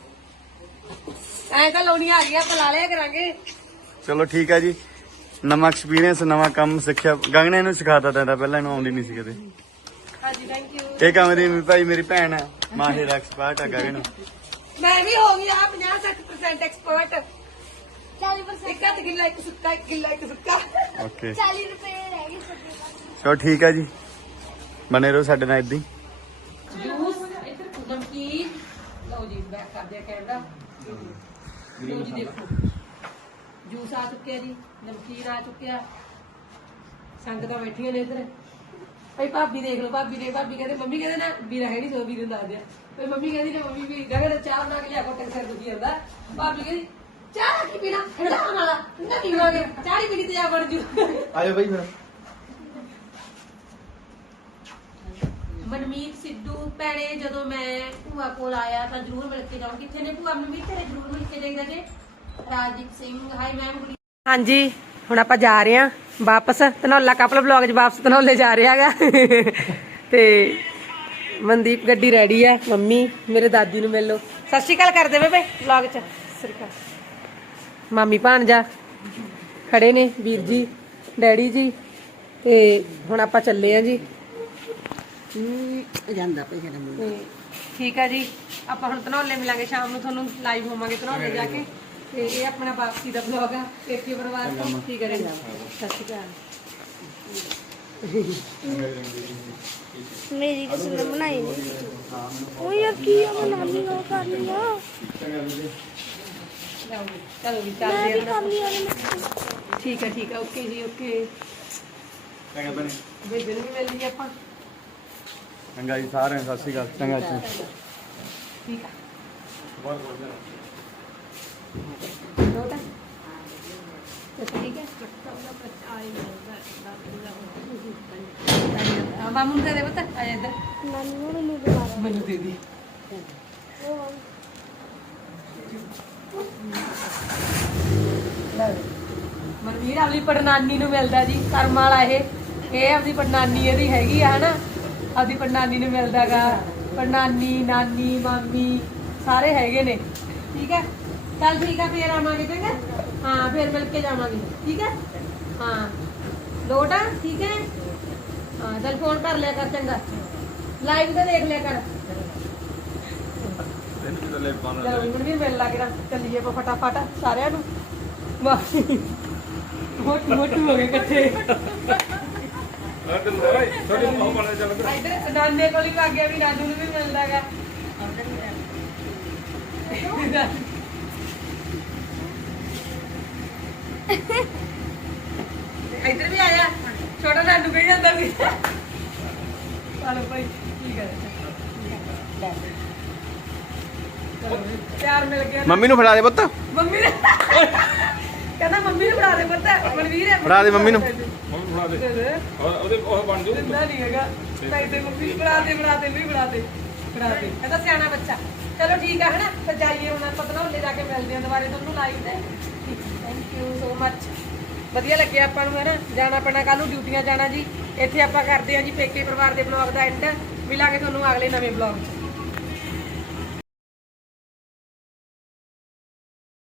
[SPEAKER 1] ਐਂ ਤਾਂ ਲਾਉਣੀਆਂ ਆ ਗਈਆਂ ਆਪਾਂ ਲਾ ਲਿਆ ਕਰਾਂਗੇ।
[SPEAKER 2] ਚਲੋ ਠੀਕ ਆ ਜੀ। ਨਵਾਂ ਐਕਸਪੀਰੀਅੰਸ ਨਵਾਂ ਕੰਮ ਸਿੱਖਿਆ। ਗਗਨੇ ਨੂੰ ਸਿਖਾਤਾ ਦਿੰਦਾ ਪਹਿਲਾਂ ਇਹਨੂੰ ਆਉਂਦੀ ਨਹੀਂ ਸੀ ਕਦੇ।
[SPEAKER 1] ਹਾਂਜੀ ਥੈਂਕ ਯੂ
[SPEAKER 2] ਇਹ ਕੰਮ ਦੀ ਭਾਈ ਮੇਰੀ ਭੈਣ ਹੈ ਮਾਹਿਰ ਐਕਸਪਰਟ ਆ ਗਗਨ।
[SPEAKER 1] ਮੈਂ ਵੀ ਹੋ ਗਈ ਆ 50 60% ਐਕਸਪਰਟ
[SPEAKER 3] 40%
[SPEAKER 1] ਇੱਕ ਹੱਥ ਗਿੱਲਾ ਇੱਕ ਸੁੱਕਾ ਇੱਕ ਗਿੱਲਾ ਇੱਕ ਸੁੱਕਾ।
[SPEAKER 2] ਓਕੇ
[SPEAKER 3] 40 ਰੁਪਏ ਰਹਿ ਗਏ ਸੱਜੇ ਪਾਸੇ
[SPEAKER 2] ਚਲੋ ਠੀਕ ਆ ਜੀ। ਬਨੇ ਰਹੋ ਸਾਡੇ ਨਾਲ ਇਦਾਂ ਹੀ।
[SPEAKER 1] ਜੂਸ ਇੱਧਰ ਨਮਕੀਨ ਲਓ ਜੀ ਬੈਕ ਕਰਦੇ ਆ ਕੈਮਰਾ। ਲਓ ਜੀ ਦੇਖੋ। ਜੂਸ ਆ ਚੁੱਕਿਆ ਜੀ ਨਮਕੀਨ ਆ ਚੁੱਕਿਆ। ਸੰਗਤਾਂ ਬੈਠੀਆਂ ਨੇ ਇੱਧਰ। ਭਈ ਭਾਬੀ ਦੇਖ ਲਓ ਭਾਬੀ ਦੇ ਭਾਬੀ ਕਹਿੰਦੇ ਮੰਮੀ ਕਹਿੰਦੇ ਨਾ ਵੀਰਾ ਹੈ ਨਹੀਂ ਸੋ ਵੀਰ ਨੂੰ ਦੱਸ ਦਿਆ। ਤੇ ਮੰਮੀ ਕਹਿੰਦੀ ਨੇ ਮੰਮੀ ਵੀ ਗਗਨ ਚਾਹ ਬਣਾ ਕੇ ਲਿਆ ਕੋਟੇ ਸਿਰ ਦੁਖੀ ਜਾਂਦਾ। ਭਾਬੀ ਕਹਿੰਦੀ ਚਾਹ ਕੀ ਪੀਣਾ? ਠੰਡਾ ਵਾਲਾ ਠੰਡਾ ਪੀਵਾਂਗੇ ਚਾਹ ਨਹੀਂ ਪੀਣੀ ਤੇ ਜਾ ਬਣ ਜੂ।
[SPEAKER 2] ਆਜੋ ਭਾਈ ਫਿਰ।
[SPEAKER 1] ਮਨਮੀਤ ਸਿੱਧੂ ਭੈਣੇ ਜਦੋਂ ਮੈਂ ਭੂਆ ਕੋਲ ਆਇਆ ਤਾਂ ਜ਼ਰੂਰ ਮਿਲ ਕੇ ਜਾਓ। ਕਿੱਥੇ ਨੇ ਭੂਆ? ਮਨਮੀਤ ਤੇਰੇ ਜ਼ਰੂਰ ਮਿਲ ਕੇ ਜਾਈਦਾ ਜੇ। ਰਾਜਦੀਪ ਸਿੰਘ ਹਾਈ ਮੈਮ ਹਾਂਜੀ ਹੁਣ ਆਪਾਂ ਜਾ ਰਹੇ ਹਾਂ। ਵਾਪਸ ਧਨੌਲਾ ਕਪਲ ਬਲੌਗ 'ਚ ਵਾਪਸ ਧਨੌਲੇ ਜਾ ਰਿਹਾ ਹੈਗਾ। ਤੇ ਮਨਦੀਪ ਗੱਡੀ ਰੈਡੀ ਹੈ ਮੰਮੀ ਮੇਰੇ ਦਾਦੀ ਨੂੰ ਮਿਲ ਲਓ। ਸਤਿ ਸ਼੍ਰੀ ਅਕਾਲ ਕਰ ਦੇ ਬੇਬੇ ਬਲੌਗ 'ਚ। ਸਤਿ ਸ਼੍ਰੀ ਅਕਾਲ ਮਾਮੀ ਭਾਣਜਾ ਖੜੇ ਨੇ ਵੀਰ ਜੀ ਡੈਡੀ ਜੀ ਤੇ ਹੁਣ ਆਪਾਂ ਚੱਲੇ ਆਂ ਜੀ।
[SPEAKER 6] ਜਾਂਦਾ ਪਈ
[SPEAKER 1] ਤੇ ਠੀਕ ਆ ਜੀ ਆਪਾਂ ਹੁਣ ਧਨੌਲੇ ਮਿਲਾਂਗੇ ਸ਼ਾਮ ਨੂੰ ਤੁਹਾਨੂੰ ਲਾਈਵ ਹੋਵਾਂਗੇ ਧਨੌਲੇ ਜਾ ਕੇ। ਤੇ ਇਹ ਆਪਣਾ ਵਾਪਸੀ ਦਾ ਵਲੌਗ ਆ ਪੇਕੇ ਪਰਿਵਾਰ ਤੋਂ ਠੀਕ ਹੈ। ਜੀ ਸਤਿ ਸ਼੍ਰੀ ਅਕਾਲ।
[SPEAKER 3] ਮੇਰੀ ਕਿਸੇ ਨੇ ਬਣਾਈ ਨਹੀਂ। ਉਹ ਯਾਰ ਕੀ ਆ ਮੈਂ ਨਾਨੀ ਉਹ ਕਰ ਲਿਆ।
[SPEAKER 1] ਚਲੋ ਵੀ
[SPEAKER 3] ਮੈਂ
[SPEAKER 1] ਚੱਲਦੇ
[SPEAKER 3] ਵੀ
[SPEAKER 1] ਆ
[SPEAKER 3] ਕਰ ਲਿਆ ਉਹਨੇ।
[SPEAKER 1] ਠੀਕ ਹੈ ਠੀਕ ਹੈ ਓਕੇ ਜੀ ਓਕੇ।
[SPEAKER 2] ਚੰਗਾ ਭੈਣੇ।
[SPEAKER 1] ਬੇਬੇ ਨੂੰ ਵੀ ਮਿਲ ਲਈ ਆਪਾਂ।
[SPEAKER 2] ਚੰਗਾ ਜੀ ਸਾਰਿਆਂ ਨੂੰ ਸਤਿ ਸ਼੍ਰੀ ਅਕਾਲ। ਚੰਗਾ ਜੀ।
[SPEAKER 1] ਠੀਕ ਆ। ਨੋਟ ਹੈ ਤੇ। ਠੀਕ ਹੈ ਮਾਮੂ ਨੂੰ ਦੇ ਦੇ ਪੁੱਤ ਆ ਜਾ ਇੱਧਰ।
[SPEAKER 3] ਨਾਨੀ ਨੂੰ ਦੁਬਾਰਾ
[SPEAKER 1] ਮੈਨੂੰ ਦੇ ਦੀ।
[SPEAKER 3] ਉਹ ਵਾਲੀ।
[SPEAKER 1] ਮਨਵੀਰ ਆਪਣੀ ਪੜਨਾਨੀ ਨੂੰ ਮਿਲਦਾ ਜੀ ਕਰਮ ਵਾਲਾ ਇਹ। ਇਹ ਆਪਣੀ ਪੜਨਾਨੀ ਇਹਦੀ ਹੈਗੀ ਆ ਹਨਾ? ਆਪਣੀ ਪੜਨਾਨੀ ਨੂੰ ਮਿਲਦਾਗਾ ਪੜਨਾਨੀ ਨਾਨੀ ਮਾਮੀ ਸਾਰੇ ਹੈਗੇ ਨੇ। ਠੀਕ ਹੈ ਚੱਲ ਠੀਕ ਹੈ ਫੇਰ ਆਵਾਂਗੇ ਚੰਗਾ। ਹਾਂ ਫੇਰ ਮਿਲ ਕੇ ਜਾਵਾਂਗੇ। ਠੀਕ ਹੈ ਹਾਂ। ਲੋਟ ਆ? ਠੀਕ ਹੈ? ਹਾਂ ਚੱਲ ਫੋਨ ਕਰ ਲਿਆ ਕਰ ਚੰਗਾ। ਲਾਈਵ ਤੇ ਦੇਖ ਲਿਆ ਕਰ।
[SPEAKER 5] ਤੈਨੂੰ ਤਾਂ ਲੈ ਪਾਣਾ
[SPEAKER 1] ਚਲੋ ਹੁਣ ਵੀ ਮਿਲ ਲੱਗ ਰਿਹਾ ਚੱਲੀਏ ਆਪਾਂ ਫਟਾਫਟ ਸਾਰਿਆਂ ਨੂੰ। ਵਾਹ ਮੋਟੂ ਮੋਟੂ ਹੋ ਗਏ ਇਕੱਠੇ।
[SPEAKER 5] ਤੈਨੂੰ ਓਏ ਛੋਟੇ ਨੂੰ ਪਾਣਾ ਚੱਲ
[SPEAKER 1] ਇੱਧਰ ਨਾਨੇ ਕੋਲ ਹੀ ਲੱਗ ਗਿਆ ਵੀ ਨਾਨੂ ਨੂੰ ਵੀ ਮਿਲਦਾ ਹੈਗਾ। ਇੱਧਰ ਵੀ ਆਇਆ। ਛੋਟਾ ਨਾਨੂ ਕਹੀ ਜਾਂਦਾ ਸੀ। ਚਲੋ ਭਾਈ ਕੀ ਕਰੇ ਚਲੋ ਵੀ ਪਿਆਰ ਮਿਲ ਗਿਆ ਨਾ।
[SPEAKER 4] ਮੰਮੀ ਨੂੰ ਫੜਾ ਦੇ ਪੁੱਤ।
[SPEAKER 1] ਮੰਮੀ ਨੇ। ਕਹਿੰਦਾ ਮੰਮੀ ਨੂੰ ਫੜਾ ਦੇ ਪੁੱਤ। ਮਨਵੀਰ ਹੈ।
[SPEAKER 4] ਫੜਾ ਦੇ ਮੰਮੀ ਨੂੰ।
[SPEAKER 5] ਮੰਮੀ ਫੜਾ ਦੇ। ਉਹਦੇ ਉਹ ਬਣ ਜੂ
[SPEAKER 1] ਦਿੰਦਾ ਨਹੀਂ ਹੈਗਾ। ਨਹੀਂ ਤੇ ਮੰਮੀ ਫੜਾ ਦੇ ਫੜਾ ਦੇ ਵੀ ਫੜਾ ਦੇ। ਫੜਾ ਦੇ। ਕਹਿੰਦਾ ਸਿਆਣਾ ਬੱਚਾ। ਚਲੋ ਠੀਕ ਆ ਹਨਾ? ਫਿਰ ਜਾਈਏ ਹੁਣ। ਉੱਲੇ ਜਾ ਕੇ ਮਿਲਦੇ ਆ ਦੁਬਾਰੇ। ਤੁਹਾਨੂੰ ਲਾਈਵ ਤੇ। ਯੂ ਸੋ ਮੱਚ ਵਧੀਆ ਲੱਗਿਆ ਆਪਾਂ ਨੂੰ ਹਨਾ। ਜਾਣਾ ਪੈਣਾ ਕੱਲ ਨੂੰ ਡਿਊਟੀਆਂ ਜਾਣਾ ਜੀ। ਇੱਥੇ ਆਪਾਂ ਕਰਦੇ ਆ ਜੀ ਪੇਕੇ ਪਰਿਵਾਰ ਦੇ ਬਲੌਗ ਦਾ ਐਂਡ ਮਿਲਾਂਗੇ ਤੁਹਾਨੂੰ ਅਗਲੇ ਨਵੇਂ ਬਲੌਗ 'ਚ।